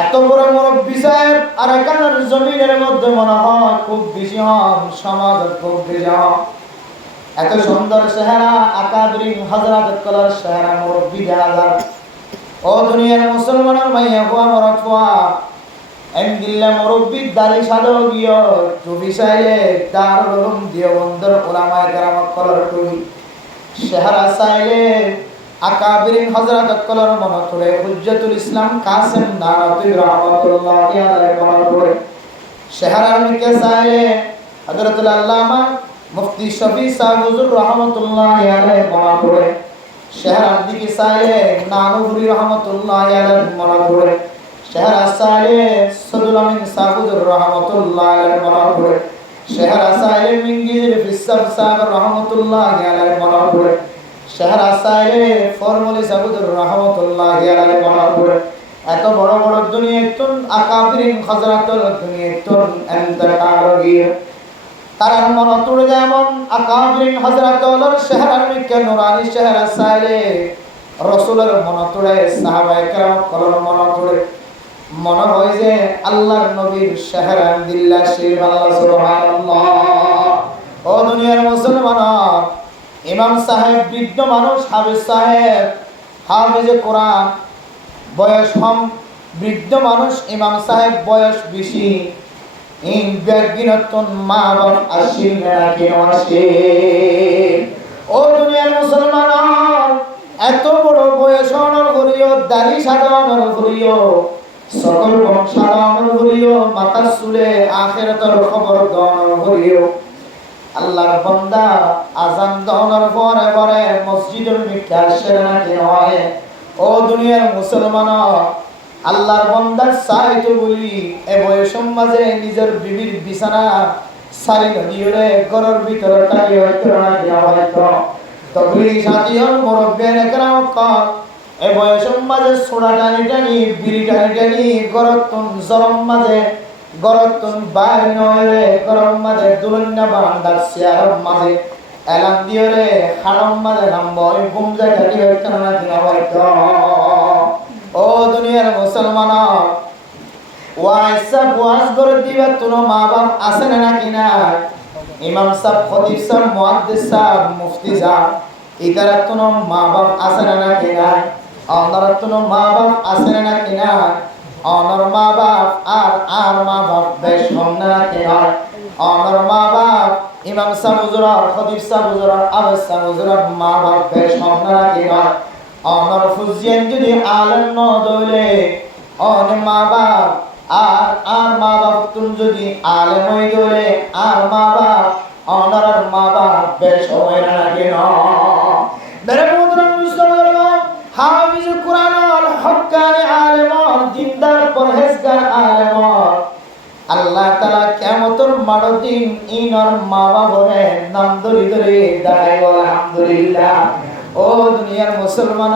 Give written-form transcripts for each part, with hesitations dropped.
এত বড় মুরব্বী সাহেব আর এখানের জমিনের মধ্যে মনে হয় খুব বেশি হন, সমাজ খুব বেশি হন। এত সুন্দর চেহারা, আকাবিরিন হযরত কলার চেহারা মুরব্বী দেখা যায়। ও দুনিয়ার মুসলমানের মাইয়া হুয়া মরফুয়া এমদিল্লা মুরব্বী দাড়ি সাদা গিয়ে টুপি চাইলে দারুল উলুম দেওবন্দের উলামায়ে কেরাম কলার টুপি চেহারা চাইলে আকাবিরিন হযরত কলার মনে করে হুজ্জাতুল ইসলাম কাসেম নানবী রাহমাতুল্লাহি আলাইহি মনে করে চেহারার দিকে চাইলে হযরতুল আল্লামা মুফতি শফি সাহেব হুজুর রাহমাতুল্লাহি আলাইহি মনে করে চেহারার দিকে চাইলে নানুপুরি রহমতুল্লাহি আলাইহি মনে করে চেহারা চাইলে সদুল আমিন সাহেব হুজুর রাহমাতুল্লাহি আলাইহি মনে করে চেহারা চাইলে মিঙ্গির ফিসাব সাহেব রাহমাতুল্লাহি আলাইহি মনে করে চেহারা চাইলে ফরমুলি সাহেব হুজুর রাহমাতুল্লাহি আলাইহি মনে করে এত বড় বড় দুনিয়াতুন আকাবিরিন হযরতুল দুনিয়াতুন ইন্তেকাল গিয়ে তার মন তুড়ে যেমন আকাবিরিন হযরতুল চেহারার মিকে নুরানি চেহারা চাইলে রাসূলের মন তুড়ে সাহাবায়ে কেরাম কলর মন তুড়ে মনে হয় যে আল্লাহর নবীর চেহারা দিল্লা শিবাল্লাহ সুবহানাল্লাহ। ও দুনিয়ার মুসলমান, ইমাম সাহেব বৃদ্ধ মানুষ, হাফেজ সাহেব হাফেজে কোরআন বয়স কম, বৃদ্ধ মানুষ ইমাম সাহেব বয়স বেশি। ইন বেগিনতুন মা বাপ আসিল নাকি আসে। ও দুনিয়ার মুসলমান, এত বড় বয়স অনর করিও, দাড়ি সাদানোর করিও, সকল বংশানোর করিও, মাথার চুলে আখিরাতের খবর দনর করিও, আল্লাহর বান্দা আজান দনর পরে পরে মসজিদের মিঠা সেরা কে হয়। ও দুনিয়ার মুসলমান, আল্লাহর বান্দা চাইতো বলি এ বয়সের মাঝে নিজের বিবির বিছানা সারি নদীরে ঘরের ভিতরে টাকি হয়তো না দেওয়া হয়তো তবলি সাথীহল মুরব্বিয়ান একরাম কল এ বয়সের মাঝে সোনা টানি টানি বিড়ি টানি টানি গরতুন জরম মাঝে গরতুন বাইর নয় গরম মাঝে দুলন্না বান্দার চেয়ার মাঝে এলাম দিয়ে রে হারম মাঝে নামবো এই গুমজা টাকি হয়তো না দেওয়া হয়তো। ও দুনিয়ার মুসলমান, ওয়াইসা ওয়াজ করে দিবা তুনো মা বাপ আছে না কিনা? ইমাম সাহেব, খতিব সাহেব, মুহাদ্দিস সাহেব, মুফতি সাহেব, ইতারা তুনো মা বাপ আছে না কিনা? অনর তুনো মা বাপ আছে না কিনা? অনর মা বাপ আর মা বাপ বেশ হন না কিনা? অনর মা বাপ ইমাম সাহেব হুজুর, খতিব সাহেব হুজুর, আবেদ সাহেব হুজুর মা বাপ বেশ হন না কিনা? অনর ফুজিয়ান যদি আলেম ন দইলে অন মা বাপ আর মা বাপ তুম যদি আলেম হই দইলে আর মা বাপ অনর মা বাপ বেশ হয় না কেন? মেরে পুত্র মুসলমান, হাফিজ কুরআন আল হক্কানি আলেম, দিনদার পরহেজগার আলেম, আল্লাহ তাআলা কিয়ামতের মাড় দিন ইনর মা বাপরে নাম ধরি ধরে দাঁড়াই বল আলহামদুলিল্লাহ। ও দুনিয়ার মুসলমান,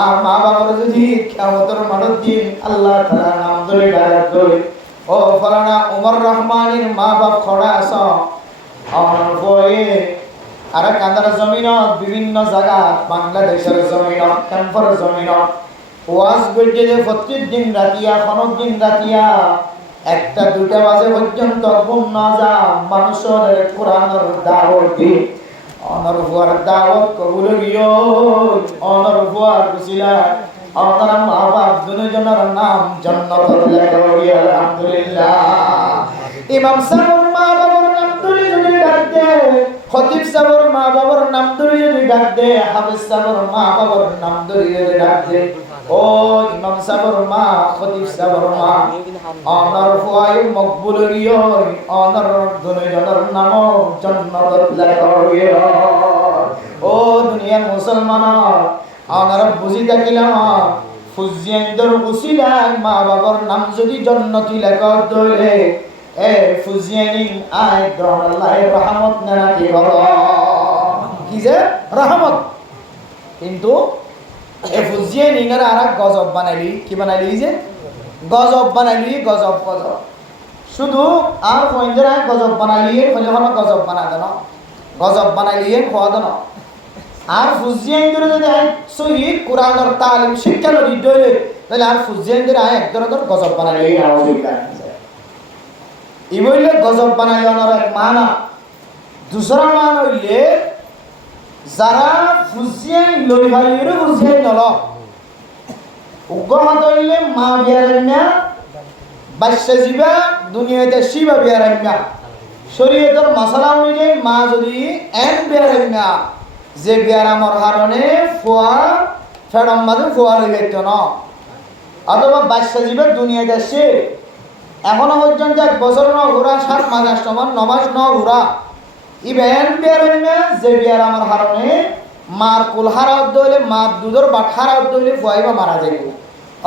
আর মা বাবার যদি কিয়ামতের মাঠের দিন আল্লাহ তাআলা নাম ধরে ডাকবে, ও ফলানা ওমর রহমানের মা বাপ খড়া আছ আমার বয়ে আর কান্দার জমিনত বিভিন্ন জায়গা বাংলাদেশের জমিনত ক্যাম্পের জমিনত ওয়াজ গড়ে যে প্রত্যেক দিন রাতিয়া খনক দিন রাতিয়া একটা দুটা বাজে পর্যন্ত ঘুম না যা মানুষের কোরআনের দাওয়াত দি অনর হুয়ার দাওয়াত কবুল হইও। অনর হুয়ার কুসিলা অনর মা বাপ দুজনের নাম জান্নাতের লেখা হইও আলহামদুলিল্লাহ। ইমাম সাহেবের মা বাবার নাম ধরে যদি ডাক দে, খতিব সাহেবের মা বাবার নাম ধরে যদি ডাক দে, হাফেজ সাহেবের মা বাবার নাম ধরে যদি ডাক দে, ও ইমাম সাহেবের মা, খতিব সাহেবের মা, অনর হুয়াই মকবুল হইও। অনর দুজনের নাম জান্নাতের লেখা হইও। ও দুনিয়ার মুসলমান, আমরা বুঝি থাকিলাম ফুজিয়ানদের উসিলায় মা বাবার নাম যদি জান্নাতি লেখা দইলে এ ফুজিয়ানি আয় গ্রহণ আল্লাহর রহমত না কি বলো কি যে রহমত। কিন্তু এ ফুজিয়ানি এর আর গজব বানাইলি, কি বানাইলি যে গজব বানাইলি, গজব গজব শুধু আর কইন্দরা গজব বানাইলি হলে হলো গজব বানা দেন, গজব বানাইলি খোয়া দেন। আর ফুজিয়ানদের যদি সহি কোরআনের তালিম শিক্ষা লই দইলে তাহলে আর ফুজিয়ানদের এক ধরনের গজব বানাই এই নাউজুবিল্লাহ ই বললে গজব বানাই ওনার এক মানা দুসরা মান হইলে যারা ফুজিয়ান লই ভাইয়ের ফুজিয়ান নল উগ্রহাত হইলে মা বিয়ারাম্যা বাচ্চা জীবা দুনিয়াতে শিবা বিয়ারাম্যা শরীয়তের মাসালা অনুযায়ী মা যদি এন বিয়ারাম্যা যে বিয়ারামর কারণে ফোয়া ফেরম মাঝে ফোয়া লই যাইত না অথবা বাচ্চা জীবা দুনিয়াতে আসছে এখনো পর্যন্ত 1 বছর ন ঘোরা 7 মাস 8 মাস 9 মাস ন ঘোরা ইভেন বিয়ারাম্যা যে বিয়ারামর কারণে মার কুল হারাত দইলে মার দুধর বাট হারাত দইলে ফুয়াইবা মারা যাইব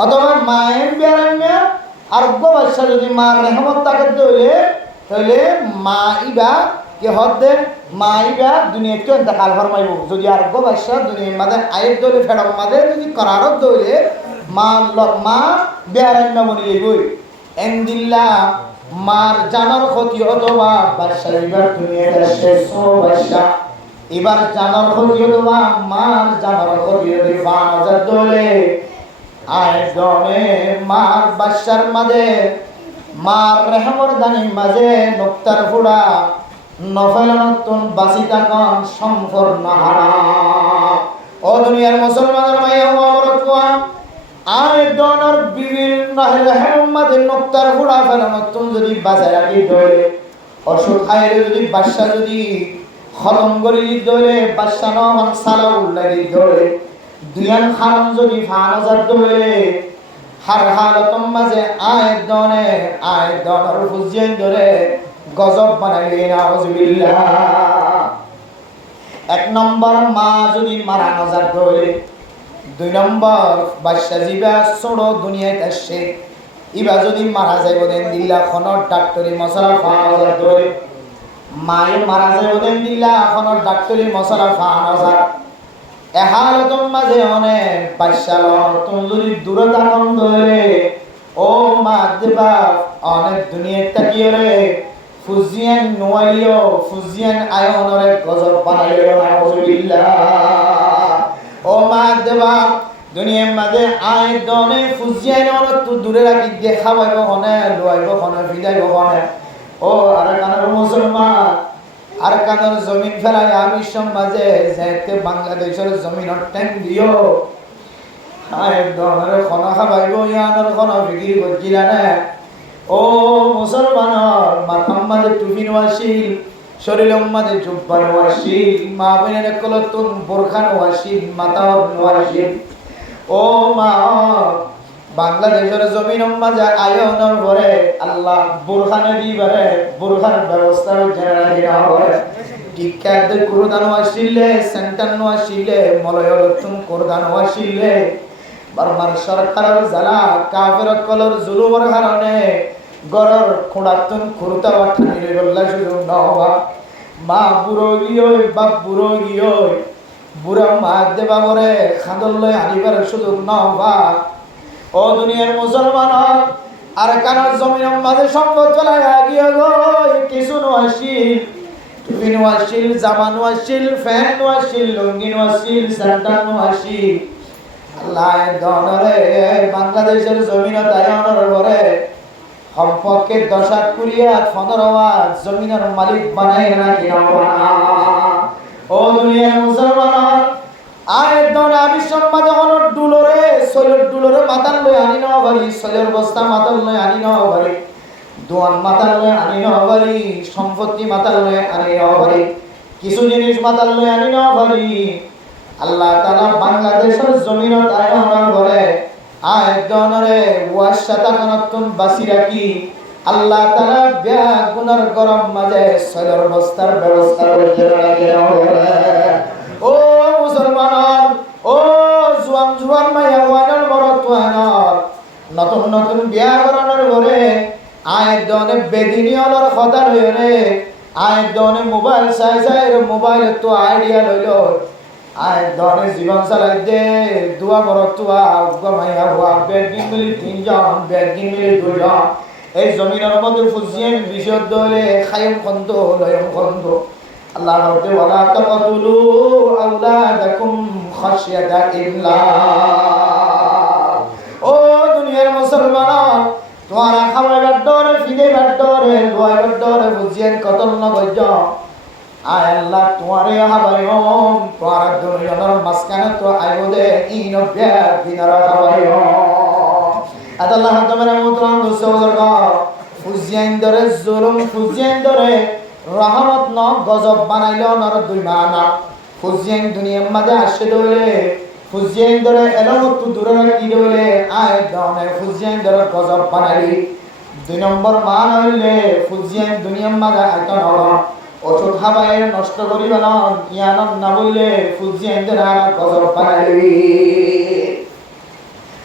অথবা মায়ের বিয়ারাম্যা আর বাচ্চা যদি মার রেহমত তাকে দইলে তাহলে মা ইবা কে হদ মা ইবা দুনিয়াতে ইন্তেকাল ফরমাইব যদি আর বাচ্চা দুনিয়ার মাঝে আয়ের দইলে ফেরম মাঝে যদি করারত দইলে মা বিয়ারাম্যা বনি যাইবই এন্দিল্লা মার জানার ক্ষতি অথবা বাচ্চা এবার দুনিয়াতে শেষ বাচ্চা এবার জানার ক্ষতি অথবা মার জানার ক্ষতি যদি 5000 দলে আয়জনে মার বাচ্চার মাঝে মার রেহমর দানির মাঝে নক্তার ফুড়া নফেলনতুন বাসি থাকন সম্পূর্ণ হারাম ও দুনিয়ার মুসলমানের মাইয়া ওয়া আয়জনের বিভিন্ন রেহমর মাঝে নক্তার ফুড়া ফেলনতুন যদি বাজায় রাখি ধরে অসুখ খাইলে যদি বাচ্চা যদি খতম করে ধরে বাচ্চা নহন সালাউল লাগি ধরে দুয়ান খান যদি 5000 ধরে হার হালতম মাঝে আয়দনের ফুজিয়ান ধরে গজব বানাইলে নাউজুবিল্লাহ 1 নম্বর মা যদি মারা নজর ধরে 2 নম্বর বাচ্চা জিবা ছোড়ো দুনিয়ায় আসছে ইবা যদি মারা যাইব দেন দিল্লা খনর ডাক্তারি মশলা 5000 ধরে মায়ে মারা যাইব দেন দিল্লা খনর ডাক্তারি মশলা 5000 এহালতম মাঝে অনেক বাচ্চাল তুমি যদি দূরে থাকুন ধরে ও মা দেবা অনেক দুনিয়ার তাকিয়ে রে ফুজিয়ান নোয়ালিও ফুজিয়ান আয়নরে গজব বানাইও নাউজুবিল্লাহ ও মা দেবা দুনিয়ার মাঝে আয় দনে ফুজিয়ান অনেক তো দূরে রাখি দেখাবাইব হনে লুয়াইব হনে ফিদাইব হনে ও আর কানার মুসলমান আর কানার জমিন ফেলাই আমি সমাজে যেতে বাংলাদেশের জমিনের ট্যাং দিও আয় দনের খনা খাবাইব ইয়ানোর খনা বিক্রি করছিলা না ও মুসলমানের মাথার মাঝে টুপি নোয়াশিল শরীরের মাঝে জুব্বা নোয়াশিল মা বোনের কলতুন বোরখা নোয়াশিল মাথা নোয়াশিল ও মা বাংলাদেশের জমিনের মাঝে আয়নের পরে আল্লাহ বোরখানে দিবারে বোরখার ব্যবস্থা জেনারেল করে টিকাতে কুরদান আসিলে সেন্টার আসিলে মলয়তুন কুরদান আসিলে বারবার সরকারের জ্বালা কাফের কলর জুলুমের কারণে গরর খোড়াতুন খুরতা ওঠানি বললা শুধু নহবা মা বুড়ো গিয়ে বাপ বুড়ো গিয়ে বুড়া মা দেবা করে খাদল লয় আনিবার সুযোগ নহবা ও দুনিয়ার মুসলমান আর কানার জমিনের মাঝে সম্পদ চলায় গিয়ে গো কিছু নোয়াশিল টুপি নোয়াশিল জামা নোয়াশিল ফ্যান নোয়াশিল লুঙ্গি নোয়াশিল স্যান্ডাল নোয়াশিল আল্লাহ দনরে বাংলাদেশের জমিনে তাইনের ঘরে সম্পর্কে 10 কুড়িয়া 15 জমিনের মালিক বানাই নাকি ও দুনিয়ার মুসলমান আয় দনে আমি সম্মাদ হনর ডুলরে সলের ডুলরে মাতাল লই আনি ন বাড়ি সলের বস্তা মাতাল লই আনি ন বাড়ি দোয়ান মাতাল লই আনি ন বাড়ি সম্পত্তি মাতাল লই আনি ন বাড়ি কিছু জিনিস মাতাল লই আনি ন বাড়ি আল্লাহ তাআলা বাংলাদেশের জমিনত আয়নার ঘরে আয় দনরে ওয়াশাতা কানাতুন বাসি রাখি আল্লাহ তাআলা ব্যাগ গুনার গরম মাঝে সলের বস্তার ব্যবস্থা করে রাখে ও মুসলমান ও জুয়ান জুয়ান মাইয়া ওয়ানার বড় তোয়ানার নতুন নতুন বিয়া করানোর ঘরে আয় দনে বেদিনিয়ালর কথা রই রে আয় দনে মোবাইল চাই চাই মোবাইল তো আইডিয়া লইল আয় দনে জীবন চালাই দে দুয়া বড় তোয়া মাইয়া হওয়া বেগিন মিলি 3 জন বেগিন মিলি 2 জন এই জমিনের মধ্যে ফুজিয়েন বিশুদ্ধ হলে খায়ম খন্দ লয়ম খন্দ আল্লাহ বলতে ওয়ালা তাকতুলু আওলাদাকুম খাশিয়াতা ইমলাক। ও দুনিয়ার মুসলমান, তোমারা খাওয়াইবার ডরে, ফিরাইবার ডরে, দোয়াইবার ডরে বুঝিয়েন কতল নগজ। আয় আল্লাহ তোমারে হাবাইম, তোমার দুনিয়ার মাঝখানে তো আইবদে ইন অভ্যাস দিনারা হাবাইম। আল্লাহ তোমার মতন দুসর ফুজিয়াইন ধরে জুলুম, ফুজিয়াইন ধরে রহমত ন গজব বানাইল নর দুই মানা। ফুজিয়াইন দুনিয়ার মাঝে আসে দইলে, ফুজিয়াইন ধরে এলমত দূরে রাখি দইলে, আয় দনে ফুজিয়াইন ধরে গজব বানাইলি। দুই নম্বর মান হইলে ফুজিয়াইন দুনিয়ার মাঝে আইতো নর ওষুধ খাবাই নষ্ট করিব না, ইয়ান না বললে ফুজিয়াইন ধরে গজব বানাইলি।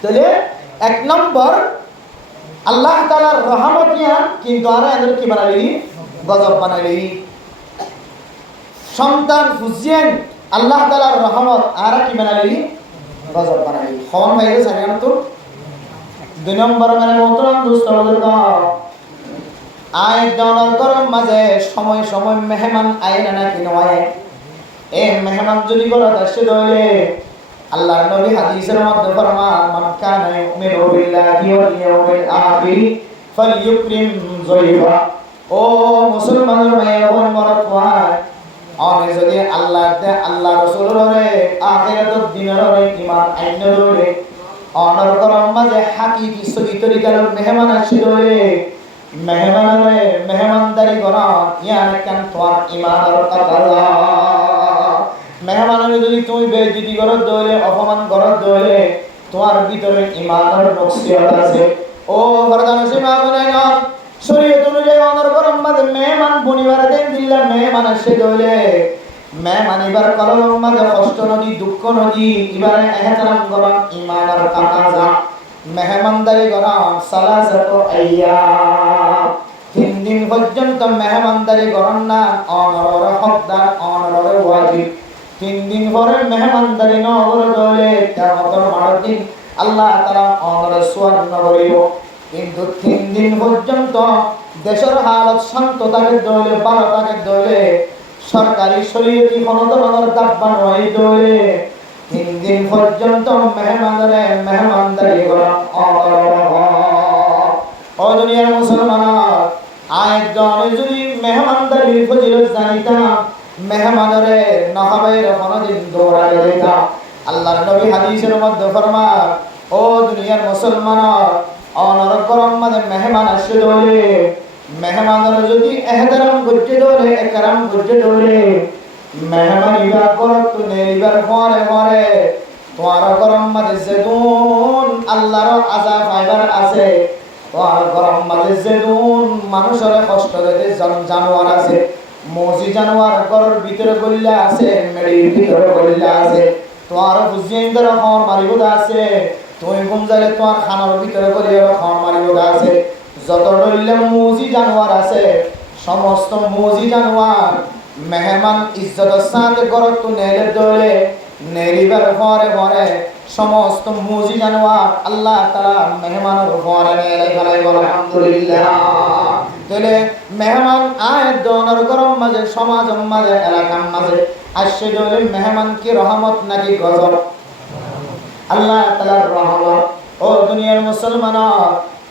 তাহলে এক নম্বর আল্লাহ তাআলার রহমত ইয়ান, কিন্তু আর এদের কি বানাইলি? গজব বানাইলি। সন্তান ফুজিয়েন আল্লাহ তাআলার রহমত, আর কি বানাইলি? গজব বানাইলি। খন ভাইরে সারিয়ান তো দুই নম্বর মানে মোহতরম দোস্ত আয় দনার গরম মাঝে সময় সময় মেহমান আয় না কি নয়। এ মেহমান যদি করা আসে দইলে আল্লাহর নবী হাদিসের মধ্যে ফরমান মান কানা ইউমিনু বিল্লাহি ওয়াল ইয়াউমিল আখির ফালইউকরিম যায়ফা। ও মুসলমানের ভাই বোন মরদ ভাই, আমি যদি আল্লাহ রাসূলের আখিরাতের দিনের ঈমান আইনের রে অনর গরম মাঝে হাকিকি সহি তরিকার মেহমান আসে দইলে মেহমানদারি করা ইয়ান কেন তোমার ঈমানের কথা। মেহমানের যদি তুমি বেইজ্জতি করো দইলে, অপমান করো দইলে, তোমার ভিতরে ঈমানের নকশিয়ত আছে। ও বরদান সীমা গুনাই না শরীয়ত অনুযায়ী অনর গরম মাঝে মেহমান বনিবার দেন দিল্লা মেহমান আসে দইলে মেহমান এবার কলম মাঝে কষ্ট নদী, দুঃখ নদী, এবারে এহতরাম করা ঈমানের তাকাজা। মেহমানদারি করা সালাসাতু আইয়াম, 3 দিন পর্যন্ত মেহমানদারি করেন না, অনর হকদার, অনর ওয়াজিব। 3 দিন পরে মেহমানদারি ন করে দইলে কিয়ামতের মাঠ দিন আল্লাহ তাআলা অনর সুয়ার নগরিব। কিন্তু 3 দিন পর্যন্ত দেশের হালত শান্ত থাকে দইলে, ভালো থাকে দইলে, সরকারি শরীয়তি কোন ধরনের দাব্বা নয় দইলে 3 দিন পর্যন্ত মেহমানদারি করা অনর। ও দুনিয়ার মুসলমান, আরেকজন যদি মেহমানদারির ফজিলত জানিতাম, মেহমানরে নহাবের কোনদিন দৌড়াইয়া দিতাম। আল্লাহর নবী হাদিসের মধ্যে ফরমান ও দুনিয়ার মুসলমান, অনর গরম মাঝে মেহমান আসে দইলে মেহমানরে যদি এহতরাম করতে দইলে, একরাম করতে দইলে, মেহমান ইবার করত নেলিবার পরে পরে তোমার গরম মাঝে যেদুন আল্লাহর আযাব আইবার আছে, তোমার গরম মাঝে যেদুন মানুষের কষ্ট দিতে জানোয়ার আছে, মজি জানোয়ার ঘরের ভিতরে গলিলা আছে, মেডির ভিতরে গলিলা আছে, তোমার বুঝিয়ে খর মারিব আছে, তুমি ঘুম যাইলে তোমার খানার ভিতরে গলিয়ে খর মারিব আছে। যত ডলিলে মজি জানোয়ার আছে, সমস্ত মজি জানোয়ার মেহমান ইজ্জতের সাথে ঘরত নেলে দলে নেলিবার পরে পরে সমস্ত মজি জানোয়ার আল্লাহ তাআলা মেহমানের পরে নেলে ফেলাই বলে আলহামদুলিল্লাহ। তাহলে মেহমান আয় দনর গরম মাঝে, সমাজের মাঝে, এলাকার মাঝে আসে দলে মেহমান কি রহমত নাকি গজব? আল্লাহ তাআলার রহমত। ও দুনিয়ার মুসলমান,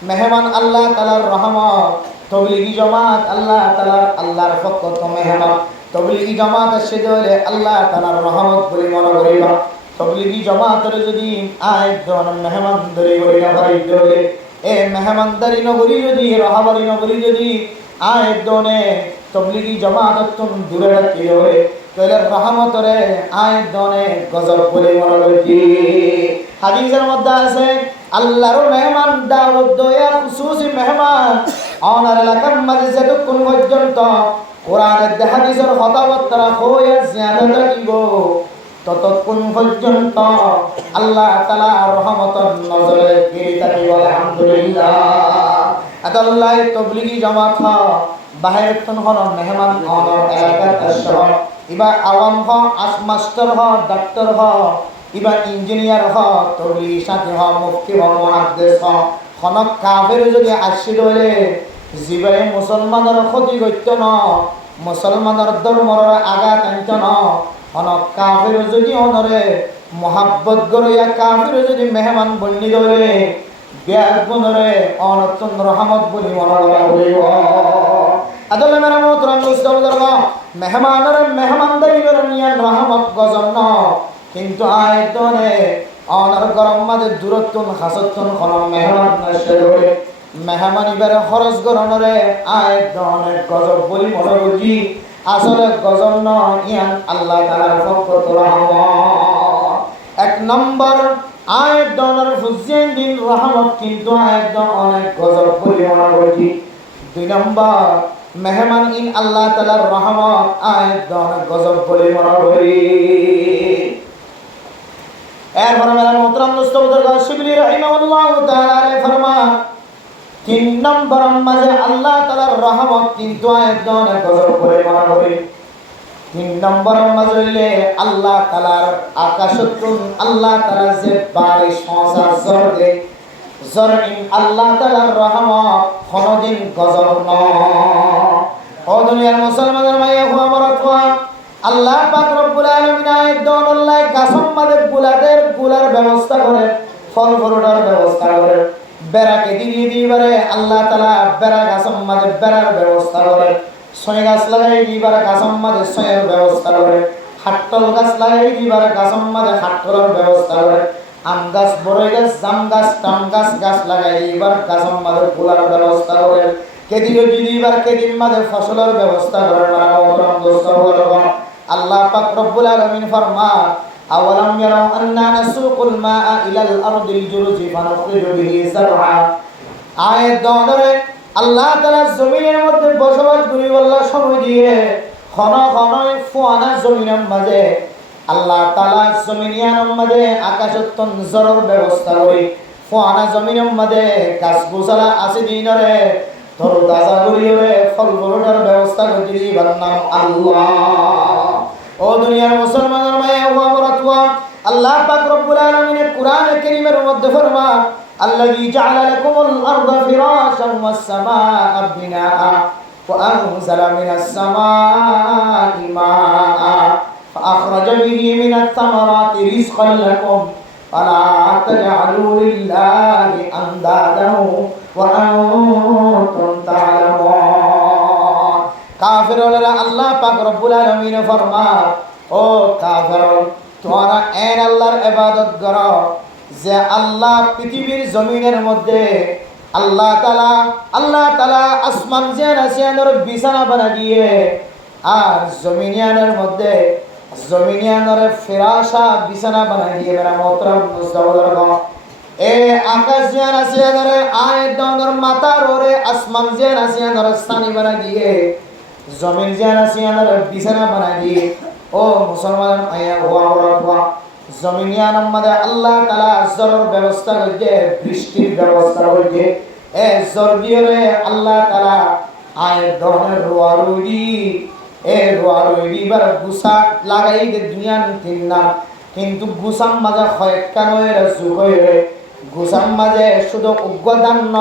মেহমান আল্লাহ তাআলার রহমত। তবলিগি জামাত আল্লাহ তাআলার, আল্লাহর পক্ষ থেকে মেহমান। তবলিগি জামাত আসে দলে আল্লাহ তাআলার রহমত বলে মনে করিবা। তবলিগি জামাতের যদি আয় দন মেহমানদারি করি না পারি দলে, এ মেহমানদারি নগরী যদি, রহাবারি নগরী যদি আয় দনে তবলিগি জামাত তুমি দূরে রাখি হয়ে তাহলে রহমতরে আয় দনে গজব বলে মনে করি। হাদিসের মধ্যে আছে আল্লাহর মেহমান দাউদ দয়া খুশুসি মেহমান অনার এলাকার মাঝে যতক্ষণ পর্যন্ত কোরআনের হাদিসের কথাবার্তা হয়ে জিয়াদা থাকিব, ততক্ষণ পর্যন্ত আল্লাহ তাআলা রহমতের নজরে গিয়ে থাকিব। আলহামদুলিল্লাহ। আল্লাহ তবলিগি জামাত বাহির তন হন মেহমান অনর এলাকার আসহ, ইবা আওয়াম হ, মাস্টার হ, ডাক্তার হ, ইবা ইঞ্জিনিয়ার হ, তবলিগি সাথী হ, মুফতি হ, মুহাদ্দিস হ, খনক কাফের যদি আসি দলে জীবে মুসলমানের ক্ষতি করতে ন, মুসলমানের ধর্মর আঘাত আনত ন অন কাফির যদি অনরে মহাব্বত গরিয়া কাফির যদি মেহমান বন্নি ধরে বিয়ার বনরে অনতন রহমত বলি মনে করা হইব আদলে মেরা মোহতরম মুস্তাফা দরগা মেহমানের মেহমানদারির নিয়া রহমত গজন্ন কিন্তু আয়তনে অনর গরম মাঝে দূরত্বন হাসত্বন কোন মেহমান নষ্ট করে মেহমান ইবারে খরচ গরনরে আয়তনে গজব বলি মনে করি আসলে গজব ন ইয়ান আল্লাহ তাআলার পক্ষ থেকে রহমত এক নম্বর আয়তনের ফুজিয়ান দিন রহমত কিন্তু আয়তন অনেক গজব বলি মনে করি দুই নম্বর মেহমান ইন আল্লাহ তাআলার রহমত আয়তন গজব বলি মনে করি এরপর মেরা মোহতরম মুস্তাফা দরগা শিবলি রাহিমাহুল্লাহ তাআলা ফরমান তিন নম্বর মাঝে আল্লাহ তাআলার রহমত কিন্তু আয়তন গজব বলি মনে করি তিন নম্বর মাঝে আল্লাহ তাআলার আকাশতুন আল্লাহ তাআলা যে বারিশ মজা জোর দে জরইন আল্লাহ তাআলার রহমত কোনদিন গজব ন ও দুনিয়ার মুসলমানের মাইয়া হুয়া মরতওয়া আল্লাহ পাক রব্বুল আলামিন আয়াতন আল্লাহ গাছম মাঝে গুলার ব্যবস্থা করে ফল ফরুটার ব্যবস্থা করে বেড়াকে দিয়ে দিবারে আল্লাহ তাআলা বেড়া গাছম মাঝে বেড়ার ব্যবস্থা করে ছয় গাছ লাগাই দিবারে গাছম মাঝে ছয়ের ব্যবস্থা করে হাট্টল গাছ লাগাই দিবারে গাছম মাঝে হাট্টলের ব্যবস্থা করে আম গাছ বড়ই গাছ জাম গাছ টাম গাছ গাছ লাগাই দিবার গাছম মাঝে ফুলার ব্যবস্থা করে কেদিও দিবার কেদিন মাঝে ফসলের ব্যবস্থা করে আল্লাহ পাক রব্বুল আলামিন ফরমান আওয়ালাম ইয়ারাউ আন্না নাসুকুল মাআ ইলাল আরদিল জুরুজি ফানুখরিজু বিহি যারআ আয়াত দরে আল্লাহ তাআলা জমিনের মধ্যে বসবাস করি আল্লাহ সময় দিয়ে খন ফুয়ানা জমিনের মাঝে আল্লাহ তাআলা জমিনিয়ানের মাঝে আকাশতন জরর ব্যবস্থা করে ফুয়ানা জমিনের মাঝে গাছ গোছালা আছে দিনরে তরু তাজা করিয়ে ফল ফলটার ব্যবস্থা করে দিবার নাম আল্লাহ ও দুনিয়ার মুসলমানের মায়া ওয়া বরাতওয়া আল্লাহ পাক রব্বুল আলামিন কোরআন কারীমের মধ্যে ফরমান আল্লাযী জাআলা লাকুমুল আরদা ফিরাশান ওয়াস সামাআ বিনাআ ওয়া আনজালা মিনাস সামা'i মাআ فأخرج به من الثمرات رزقا لكم فلا تجعلوا لله أندادا وأنتم تعلمون কাফির ওরা আল্লাহ পাক রব্বুল আলামিন ফরমান ও কাফির তোমরা এর আল্লাহর ইবাদত করো যে আল্লাহ পৃথিবীর জমিনের মধ্যে আল্লাহ তাআলা আসমান জিয়ানের বিছানা বানা দিয়ে আর জমিনিয়ানের মধ্যে জমিনিয়ানের ফিরাশা বিছানা বানা দিয়ে মেরা মোহতরম মুস্তাফা এ আকাশ জিয়ান আসিয়ানের আয়তনের মাথার ওরে আসমান জিয়ান আসিয়ানের স্থানি বানা দিয়ে জমিন জিয়ান আসিয়ানের বিছানা বানা দিয়ে ও মুসলমান আয়া ওয়া জমিনিয়ানের মধ্যে আল্লাহ তাআলা জরর ব্যবস্থা করে বৃষ্টির ব্যবস্থা করে এ জর দিয়ে আল্লাহ তাআলা আয়তনের রুয়ারুই এ রুয়ারুই বার গুসা লাগাই দে দুনিয়ার তিন না কিন্তু গুসাম মাঝে হয় কেন এর যুগরে গুসাম মাঝে শুধু উগ্রদান ন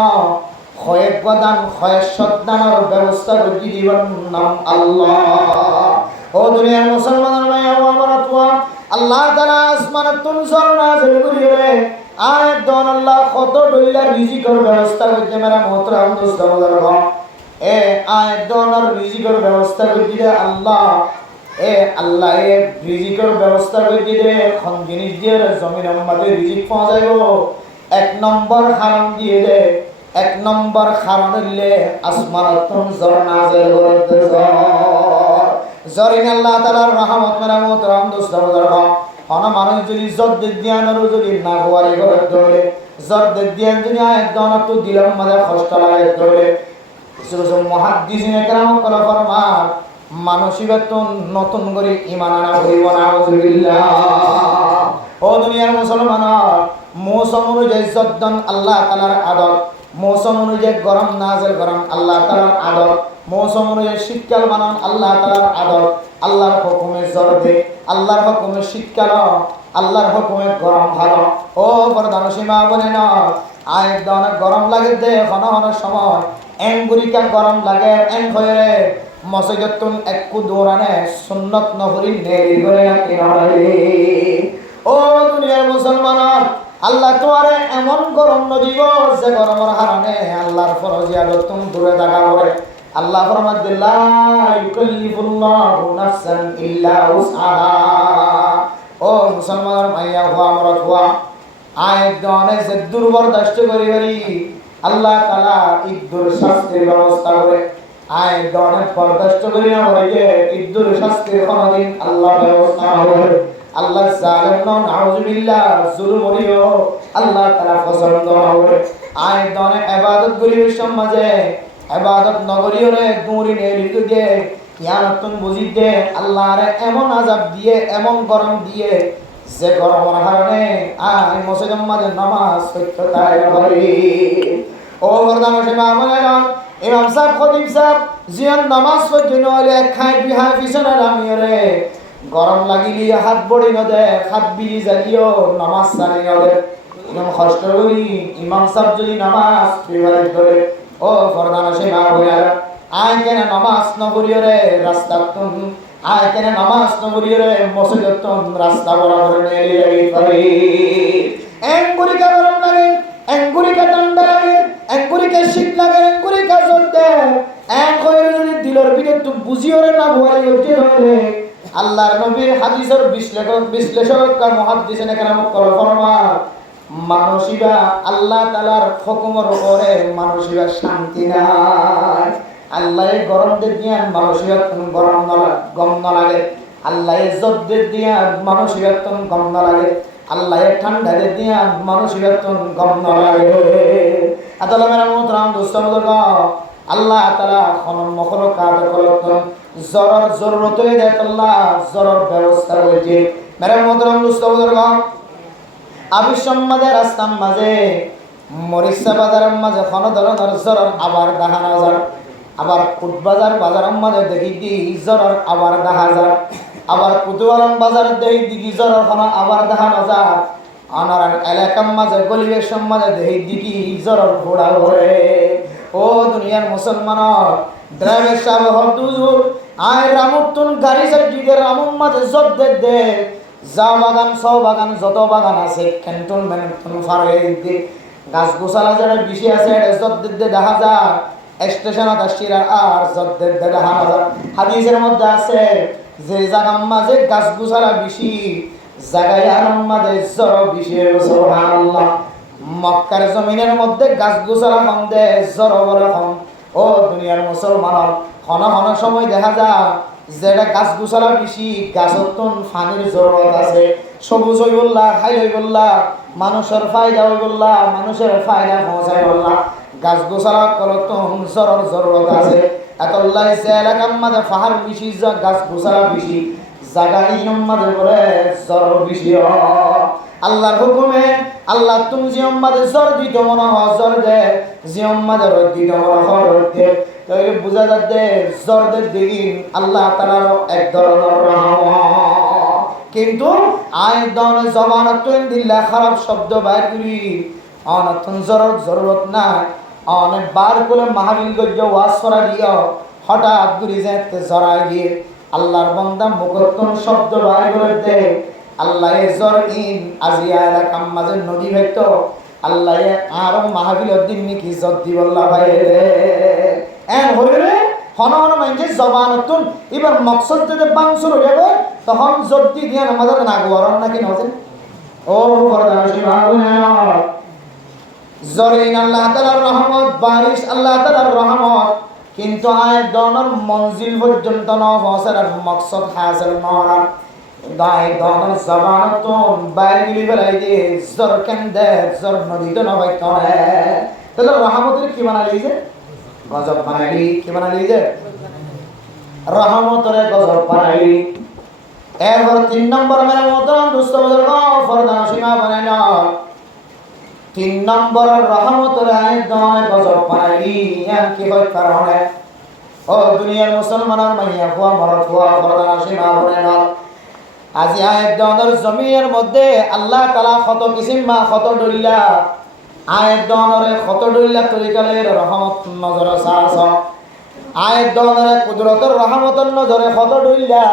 হয় গদান হয় সদানের ব্যবস্থা করে দিবার নাম আল্লাহ ও দুনিয়ার মুসলমানের মায়া ওয়া বরাতওয়া আল্লাহ তাআলা আসমানের তুন ঝরনা নাযিল করিয়ে আয়াত দন আল্লাহ কত ডইলা রিজিকের ব্যবস্থা করতে মেরা মোহতরম মুস্তাফা এ আয়াত দনের রিজিকের ব্যবস্থা করে দিলে আল্লাহ এ রিজিকের ব্যবস্থা করে দিলে কোন জিনিস দিয়ে জমিনের মধ্যে রিজিক পাওয়া যাইব এক নম্বর হারাম দিয়ে দে এক নম্বর হারাম হইলে আসমানের তুন ঝরনা নাযিল করতে জরিন আল্লাহ তাআলার রহমত মেরা মোহতরম মুস্তাফা অনা মানুষ যদি জর্দ দিয়ানোর যদি না গোয়ারি করে ধরে জর্দ দিয়ান যদি একদম একটু দিলাম মাঝে কষ্ট লাগে ধরে কিছু মুহাদ্দিসিনে কেরাম করা ফরমান মানসিকতন নতুন করে ঈমান আনা হইব না আউযুবিল্লাহ ও দুনিয়ার মুসলমান মৌসুম অনুযায়ী জদ্দন আল্লাহ তাআলার আদত মৌসুম অনুযায়ী গরম নাজেল গরম আল্লাহ তাআলার আদত মৌসুম অনুযায়ী শীতকাল বানান আল্লাহ তাআলার আদত আল্লাহর হুকুমে জর্দে আল্লাহর হুকুমে শীতকাল আল্লাহর হুকুমে গরম ভালো ও বরদান সীমা বনে না একদম গরম লাগে দে ঘন ঘন সময় এঙ্গুরিকা গরম লাগে এং হয়ে মসজিদতুন একু দৌড়ানে সুন্নত নহরি নেলি করে কিনারে। ও দুনিয়ার মুসলমান, আল্লাহ তোমারে এমন গরম নদীব যে গরমের হারণে আল্লাহর ফরজ ইবাদতুন দূরে থাকা করে। আল্লাহ ফরমান লা ইউকাল্লিফুল্লাহু নাফসান ইল্লা উসআহা। ও মুসলমান মাইয়া হুয়া মরদ হুয়া, আয় দনে যে দুর্বরদাস্ত করি করি আল্লাহ তাআলা ইদ্দুর শাস্তির ব্যবস্থা করে। আয় দনে বরদাস্ত করি না হইতে ইদ্দুর শাস্তির কোনদিন আল্লাহ ব্যবস্থা করে। আল্লাহ জালেম নন, নাউজুবিল্লাহ, জুলুম করিও আল্লাহ তাআলা পছন্দ করে। আয় দনে ইবাদত করি সমাজে ইবাদত নগরীও রে দূরি নেলি দিয়ে কিয়ামতুন বুঝিতে আল্লাহরে এমন আযাব দিয়ে এমন গরম দিয়ে যে গরমের কারণে আয় মসজিদের মাঝে নামাজ সত্যতায় করি। ও বর্দান ইমাম সাহেব খতিব সাহেব জিয়ান নামাজ পড়তে হলে খাই বিহা পিছনে নামিয়ে গরম লাগিলি হাত বড়ি নদে হাত বিলি জ্বালিও নামাজ চালি নদে একদম কষ্ট করি ইমাম সাহেব যদি নামাজ প্রিভাইড করে। ও বর্দান আয় কেন নামাজ নগরীয় রে রাস্তা তুন, আয় কেন নামাজ নগরীয় রে মসজিদতুন রাস্তা বরাবর নেলি করে। এঙ্গুরিকা গরম লাগে, এঙ্গুরিকা ঠান্ডা লাগে, এঙ্গুরিকা শীত লাগে, এঙ্গুরিকা জ্বলতে এক হয়ে যদি দিলের ভিতর তুই বুঝিও রে না ভয় উঠে ধরে। আল্লাহর নবীর হাদিসের বিশ্লেষক মুহাদ্দিসিন কেরাম ফরমা মানসিবা আল্লাহ তাআলার হুকুমের উপরে মানসিবা শান্তি নাই। আল্লাহ গরম দিয়া মানসিবা গরম গম না লাগে, আল্লাহ ইজ্জত দিয়া মানসিবা গম না লাগে, আল্লাহ ঠান্ডা দিয়া মানসিবা গম না লাগে। আতালা মেরা মোহতরাম দোস্ত আল্লাহ তাআলা খনন মখলুকাত কলতন জরর জরুরত দেয় আল্লাহ জরর ব্যবস্থা হয়েছে। মেরা মোহতরাম দোস্ত আবিসম্মাদের রাস্তার মাঝে মরিচা বাজারের মাঝে কোনো ধরনের জরর আবার দেখা না যায়। আবার ফুটবাজার বাজারের মাঝে দেখি দি জরর আবার দেখা যায়। আবার কুতুয়ালাম বাজার দেখি দিকি জরর খানা আবার দেখা না যায়। আনার এলাকার মাঝে গলিবের মাঝে দেখি দিকি জরর ঘোড়া ঘোরে। ও দুনিয়ার মুসলমান ড্রাইভার সাহেব হদুজুর আয় রামুতুন গাড়ি সাইডে রামুর মাঝে জব দে যা বাগান সব বাগান যত বাগান আছে ক্যান্টনমেন্ট ফার হয়ে দিতে গাছ গোছালা যারা বেশি আছে জদ্দের দেখা যায় স্টেশনত আসছিরা আর জদ্দের দেখা না যায়। হাদিসের মধ্যে আছে যে জায়গার মাঝে গাছ গোছালা বেশি জায়গায় আর মাঝে জ্বর বেশি। সুবহানাল্লাহ। মক্কার জমিনের মধ্যে গাছ গোছালা কম দে জ্বর বড় কম। ও দুনিয়ার মুসলমান ঘন ঘন সময় দেখা যায় যেটা গাছ গোছালা বেশি গাছতন পানির জরুরত আছে। সবুজ হইবল্লা খাই হইবল্লা মানুষের ফায়দা হইবল্লা মানুষের ফায়দা পৌঁছাই বললা গাছ গোছালা করতন জরর জরুরত আছে। এতল্লাই যে এলাকার মাঝে পাহাড় বেশি গাছ গোছালা বেশি জায়গায় মাঝে বলে জ্বর বেশি। আল্লাহর হুকুমে আল্লাহ তুমি যে মাঝে জ্বর দিতে মনে হয় জ্বর দে, যে মাঝে রোদ দিতে মনে হয় রোদ দে। তাহলে বোঝা যাচ্ছে জ্বরদের দিন আল্লাহ তাআলার এক ধরনের রহমত। কিন্তু আয় দন জবানত দিল্লা খারাপ শব্দ বাইর করি অনতন জ্বরের জরুরত নাই। অনেক বার করে মাহফিল গজ্জ ওয়াজ করা দিও হঠাৎ করে যেতে জড়াই দিয়ে আল্লাহর বান্দা মুখতন শব্দ বাইর করে দে আল্লাহ জ্বর ইন আজিয়া এলাকার মাঝে নদী হইত আল্লাহ আরো মাহফিলের দিন নাকি ইজ্জত দিবল্লা ভাই এন হইলে হন হন মাইনছে জবানতুন এবার মকসদ যদি বাংসুর হয়ে যাবে তখন জব্দি দিয়া আমাদের নাগওয়ারন নাকি নজে। ও পরদাশী ভাবনা জরিন আল্লাহ তাআলার রহমত বারিশ আল্লাহ তাআলার রহমত কিন্তু আয় দনর মঞ্জিল পর্যন্ত ন পৌঁছার মকসদ হাসিল নয়। দায় দনর জবানতুন বাইরে বেলাই দিয়ে জর কেন দে জর নদীতে নবাই করে তাহলে রহমতের কি বানালি যে গজব বানাইলি। কি বানাইলি যে রহমতের গজব বানাইলি। এরপর 3 নম্বর মেরা মোহতরম দোস্ত বুজুর্গ ফরদান সীমা বানাই না 3 নম্বর রহমতের একদম গজব বানাইলি। এর কি হয় কারণে ও দুনিয়ার মুসলমানের মাইয়া হুয়া মরদ হুয়া ফরদান সীমা বানাই না আজি একদমের জমিনের মধ্যে আল্লাহ তাআলা কত কিসিম মা কত দলিলা আয়ের দনরে কত দলিলা তরিকালের রহমত নজর সাস আয়ের দনের কুদরতের রহমতের নজরে কত ডইলা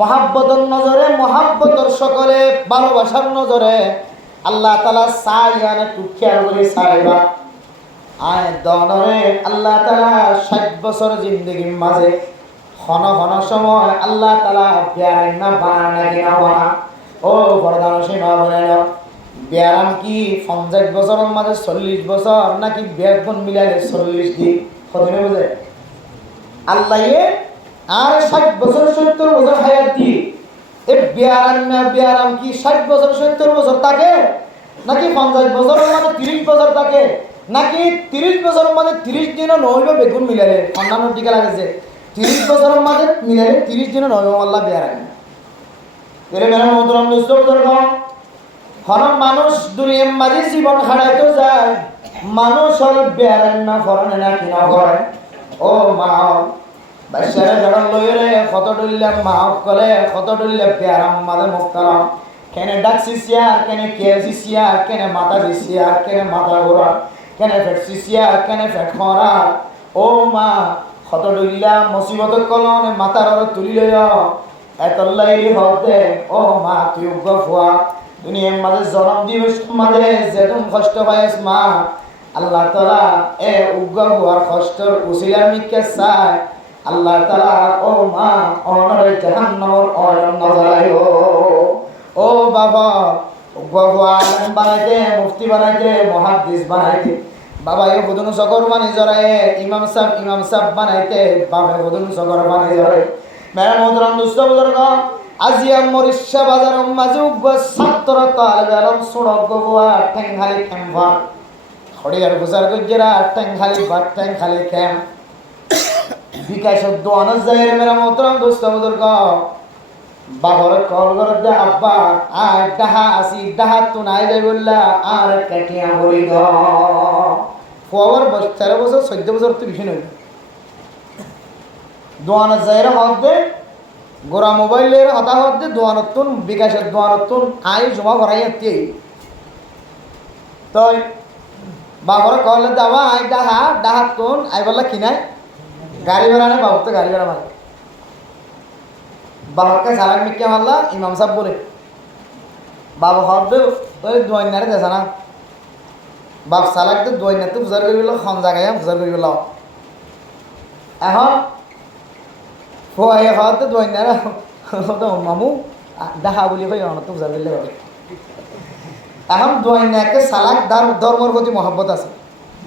মহাব্বতের নজরে মহাব্বতের সকলে ভালোবাসার নজরে আল্লাহ তাআলা সাইয়ানে টুকিয়ার করে সাইবা আয়ের দনরে আল্লাহ তাআলা 60 বছর জিন্দেগির মাঝে ঘন ঘন সময় আল্লাহ তাআলা বিয়ারাম না বানানা কিনা বানা ও বরদান সীমা বলেন বিয়ারাম কি 50 বছরের মাঝে 40 বছর নাকি বেগুন মিলালে 40 দিন কতদিনে বুঝে আল্লাহ আর 60 বছর 70 বছর হায়াত দি এ বিয়ারাম কি 60 বছর 70 বছর থাকে নাকি 50 বছরের মাঝে 30 বছর থাকে নাকি 30 বছরের মাঝে 30 দিনও নইব বেগুন মিলালে অন্যান্য টিকা লাগেছে 30 বছরের মাঝে মিলালে 30 দিনও নইব আল্লাহ বিয়ারাম এর মেরা মোহতরম দোস্ত বুজুর্গগণ হন মানুষ দুনিয়ার মাঝে জীবন হারাইতে যায় মানুষ হল বিয়ারাম না ফরনে না কিনা করে ও মা বাচ্চারা জড়ান লইরে কত ডুললে মাফ করে কত ডুললে বিয়ারাম মাঝে মুক্তারাম কেনে ডাকসিসিয়া কেনে কেসিসিয়া কেনে মাথা দিসিয়া কেনে মাথা ঘোরা কেনে ফেটসিসিয়া কেনে ফেট খরা ও মা কত ডুললা মুসিবত কলনে মাথার তুলি লইয় এতল্লাইরি হতে ও মা তুই গফুয়া দুনিয়ার মাঝে জন্ম দিবস মাঝে যেদম কষ্ট পাইস মা আল্লাহ তাআলা এ উগ্র হওয়ার কষ্টর উসিলার মিকে চায় আল্লাহ তাআলা ও মা অনরে জাহান্নামের অরণ নজায়ো ও বাবা উগ্র হওয়া আলেম বানাইতে মুফতি বানাইতে মুহাদ্দিস বানাইতে বাবা এ বুদুন সকর বানি জরায়ে ইমাম সাহেব বানাইতে বাবা বুদুন সকর বানি জরায়ে মেরা মোহতরম দোস্ত বুজুর্গগণ আজিয়া মরিশা বাজার মাঝে উগ্র ছাত্র তালেবে আলম সুড়ক গোয়া ঠেংখালি খেমভা খড়িয়ার গুজার গজ্জেরা ঠেংখালি ভাত ঠেংখালি খেম বিকাশ দোয়ানো যায় মেরা মোহতরম দোস্ত বুজুর্গগণ বাবার কল করে দে আব্বা আর ডাহা আসি ডাহা তো নাই যাই বললা আর কাটিয়া বলি দ ফোয়ার 13 বছর 14 বছর তো বেশি নয় দোয়ানো যায় হক দে গোরা মোবাইলের হতা হক দে দোয়ানতুন বিকাশের দোয়ানতুন আই জমা ভরাই আত্তি তো বাবার কল দাবা আই ডাহা তুন আই বললা কিনাই গাড়ি ভাড়া না বাবু তো গাড়ি ভাড়া মারে বাবাকে সালাক মিক্কে মারলা ইমাম সাহেব বলে বাবা হদ ওই দোয়াইনারে দেশা না বাপ সালাক তো দোয়াইনা তো বুঝার করি বললো খন জায়গায় বুঝার করি বললো এখন হদ দোয়াইনারে মামু দেখা বলি কই অনত বুঝার করলে এখন দোয়াইনাকে সালাক ধর্মর প্রতি মহব্বত আছে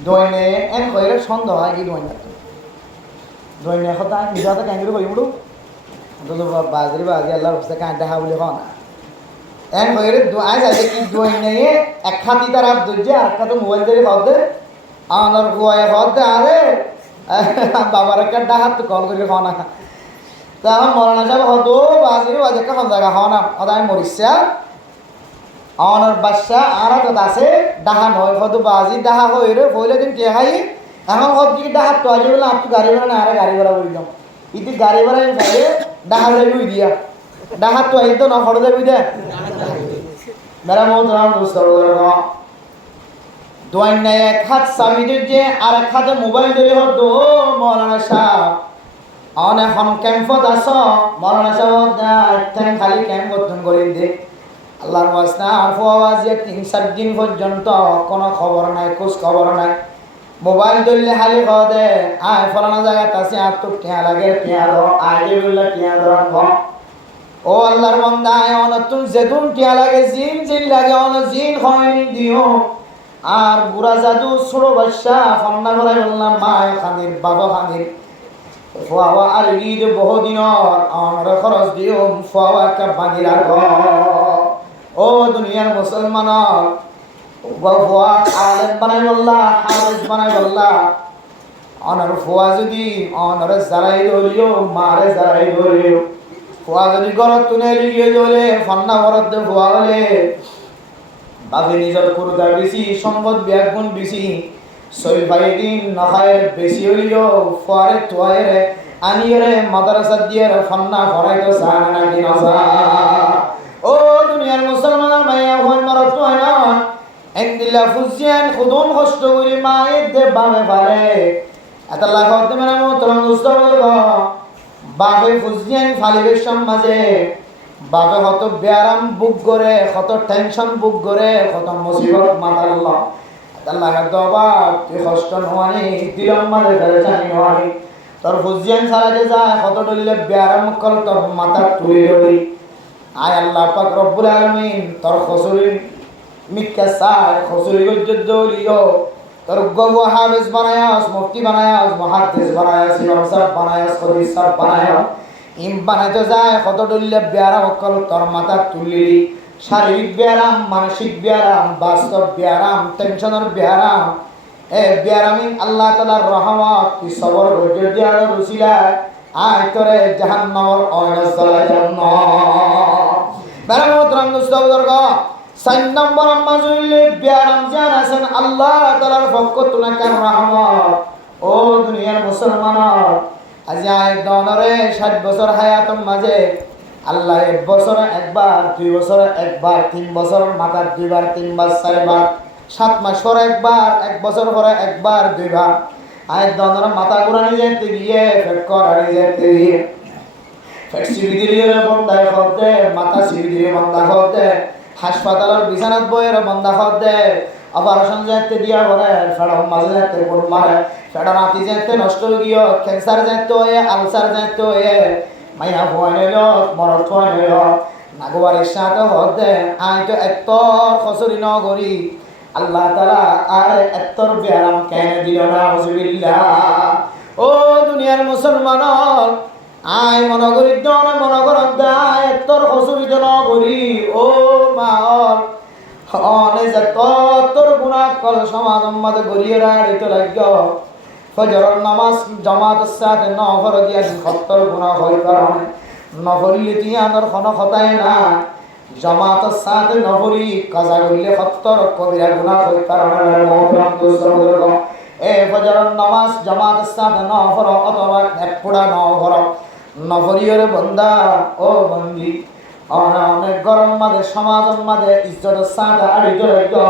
দোয়াইনে এন কইরে সন্দেহ হয় কি দোয়াইনা দোয়াইনা কথা নিজে ক্যাঙ্গিরি কই মুড়ু বাজরি আল্লাহর হস্তে কাঁ দেখা বলে হন এন হয়ে আজ আজ কি দোয়াই নিয়ে এক হাতি তার হাত ধরছে আর একটা তো মোবাইল ধরে হতে আমার গোয়া হতে আরে বাবার একটা ডাহাত তো কল করে হনা তা আমার মরানা সাহেব হতো বাজরি বাজে একটা হন জায়গা হনা হতে আমি মরিসা আমার বাচ্চা আর তো আছে ডাহা নয় হতো বাজি ডাহা হয়ে রে হইলে দিন কে খাই এখন হত কি ডাহাত তো আজ বলে আপনি গাড়ি ভাড়া না আরে গাড়ি ভাড়া বললাম ইতি গাড়ি ভাড়া খাইলে ডাহা যাবি দিয়া ডাহা তো এই তো না হড় যাবি দে মেরা মোহতরম দোস্ত দোয়াই নাই এক হাত স্বামী যে আর এক হাতে মোবাইল ধরে হতো মৌলানা সাহেব অনেক এখন ক্যাম্পত আস মৌলানা সাহেব খালি ক্যাম্প গঠন করে দে আল্লাহর ওয়াস্তা আর ফোয়াজিয়া 3-4 দিন পর্যন্ত কোনো খবর নাই খোঁজ খবর নাই মোবাইল ধরলে হালি খাওয়া দে আয় ফলানা জায়গা আছে আর তো টিয়া লাগে টিয়া দো আগে বললে টিয়া ধর ও আল্লাহর বান্দা আয় অনতুন যেতুন টিয়া লাগে জিন লাগে অন জিন হয়নি দিও আর বুড়া জাদু ছোট বাচ্চা ফন্না করাই বললাম মায় খানির বাবা খানির ফোয়া আর ঈদ বহুদিনর আমার খরচ দিও ফোয়া একটা বাঁধি রাখ ও দুনিয়ার মুসলমানর ফোয়া আলেম বানাই বললা হাফেজ বানাই বললা অনার ফোয়া যদি অনার জারাই ধরিও মারে জারাই ধরিও ফোয়া যদি গরত তুলে লিখে ধরে ফন্না ভরত ফোয়া হলে বাপে নিজের কুরদা বেশি সম্পদ ব্যাগুণ বেশি সই ভাই দিন নখায়ের বেশি হইও ফোয়ারে তোয়ারে আনিয়ে মাদ্রাসা দিয়ে ফন্না ভরাই তো জানে নাকি না ও দুনিয়ার মুসলমানের মাইয়া হন মারত হয় না এন্দিলা ফুজিয়ান খুদুন কষ্ট করি মায়ের দে বামে পারে এতাল্লাহ হতে মানে মোহতরম দোস্ত বলবো বাপে ফুজিয়ান ফালিবের সমাজে বাপে কত ব্যারাম বুক করে কত টেনশন বুক করে কত মুসিবত মাতাল্লাহ আল্লাহ দবা তুই কষ্ট নোয়ানি দিলম মাঝে পেরেছানি নোয়ানি তোর ফুজিয়ান ছাড়াতে যায় কত ডলিলে ব্যারাম কল তোর মাথা তুলে ধরি আয় আল্লাহ পাক রব্বুল আলামিন তোর খসুরি মিক্কা সায় খসুরি গজ্জত দলিও তোর গবু হাফেজ বানায়াস মুফতি বানায়াস মুহাদ্দিস বানায়াস ইমাম সাহেব বানায়াস হাদিস সাহেব বানায়াস ইম বানাইতে যায় কত ডলিলে ব্যারাম কল তোর মাথা তুলি শারীরিক ব্যায়াম মানসিক ব্যায়াম বাস্তব ব্যায়াম টেনশনের ব্যায়াম এ ব্যায়ামিন আল্লাহ তাআলার রহমত কি সবর ধৈর্য দিয়ার রসিলায় আয় তোরে জাহান্নামের অয়না চলা জান্নাত ব্যায়ামত রামদুস্তবর্গ 4 নম্বর মাজুইলে ব্যায়াম জান আছেন আল্লাহ তাআলার পক্ষ তুনা কেন রহমত ও দুনিয়ার মুসলমান আজ আয় দনরে 60 বছর হায়াতের মাঝে আল্লাহ 1 বছরে একবার 2 বছরে একবার 3 বছর মাথার 2 বার 3 বার 4 বার 7 মাস পরে একবার 1 বছর পরে একবার 2 বার আয় দনরে মাথা ঘুরানি যেতে গিয়ে ফেট করানি যেতে গিয়ে ফেট সিবি দিয়ে বন্ধা হতে মাথা সিবি দিয়ে বন্ধা হতে হাসপাতালের বিছানাত বইয়ের বন্ধা হতে অপারেশন যেতে দিয়া করে ফেড়ম মাঝে যেতে কোন মারে ফেড়া রাতি যেতে নষ্ট গিয়ে ক্যান্সার যেতে হয়ে আলসার যেতে হয়ে মাইয়া ভয় মরত ভয় নাগবারের সাথে হতে আই তো এত্তর খসুরি নগরী আল্লাহ তাআলা আর এত্তর ব্যায়াম কেন দিল না হুজুবিল্লাহ ও দুনিয়ার মুসলমান আই মনগরী জন মনগর দায় এত্তর খসুরি নগরী ও মা অনে যে তোর গুনাহ কল সমাজ উম্মত গরিয়ে রাড়িতে লাগো ফজরের নামাজ জামাতের সাথে নফর দিয়া 70 গুনাহ হয় কারণে নফরি তিয়ানোর কোনো কথাই না জামাতের সাথে নফরি কাজা করলে 70 কবিরা গুনাহ হয় কারণে মোহতরম দোস্তবর্গ এ ফজরের নামাজ জামাতের সাথে নফর অথবা একপুড়া নফর নফরিয়র বান্দা ও বন্দি অনেক গরম মাঝে সমাজের মাঝে ইজ্জতের সাথে আড়িতে লাগো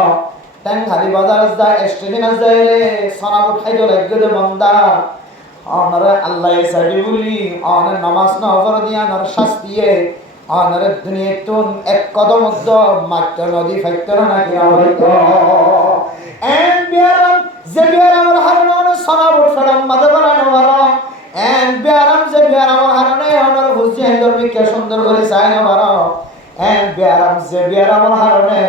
ট্যাংখালি বাজার যায় স্টেশনে যায় রে সোনা উঠাইতে লাগবে যে বন্দা অনরে আল্লাহ সাইডি বলি অনের নামাজ না অপর দিয়া নর শাস্তিয়ে অনরে দুনিয়া তুন এক কদম উদ্দ মাত্র নদী ফাইতর না কি হইতো এন বিয়ারাম যে বিয়ারাম হারন সোনা উঠাম মাঝে বানানো মারো এন বিয়ারাম যে বিয়ারাম হারনে অনর হুজি ধর্মীকে সুন্দর করে চাই না মারো এন বিয়ারাম যে বিয়ারাম হারনে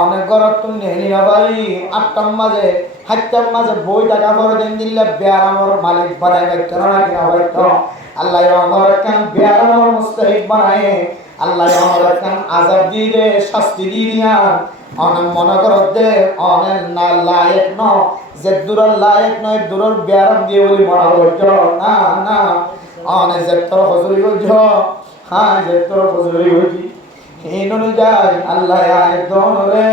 অনেক গরত তুমি হেলিনা বাড়ি 8টার মাঝে 7টার মাঝে বই টাকা করে দিন দিলে ব্যারামর মালিক বানাই রাখতে না কিনা হয়তো আল্লাহ আমার কান ব্যারামর মুস্তাহিক বানায় আল্লাহ আমার কান আযাব দিয়ে শাস্তি দিয়া অনেক মনে করত দে অনেক না লায়ক ন যে দূরের লায়ক নয় দূরের ব্যারাম দিয়ে বলি মনে করত না না অনেক যে তোর হুজুরি বলছ হ্যাঁ যে তোর হুজুরি বলছি হিনুনি যায় আল্লাহ আয় দনরে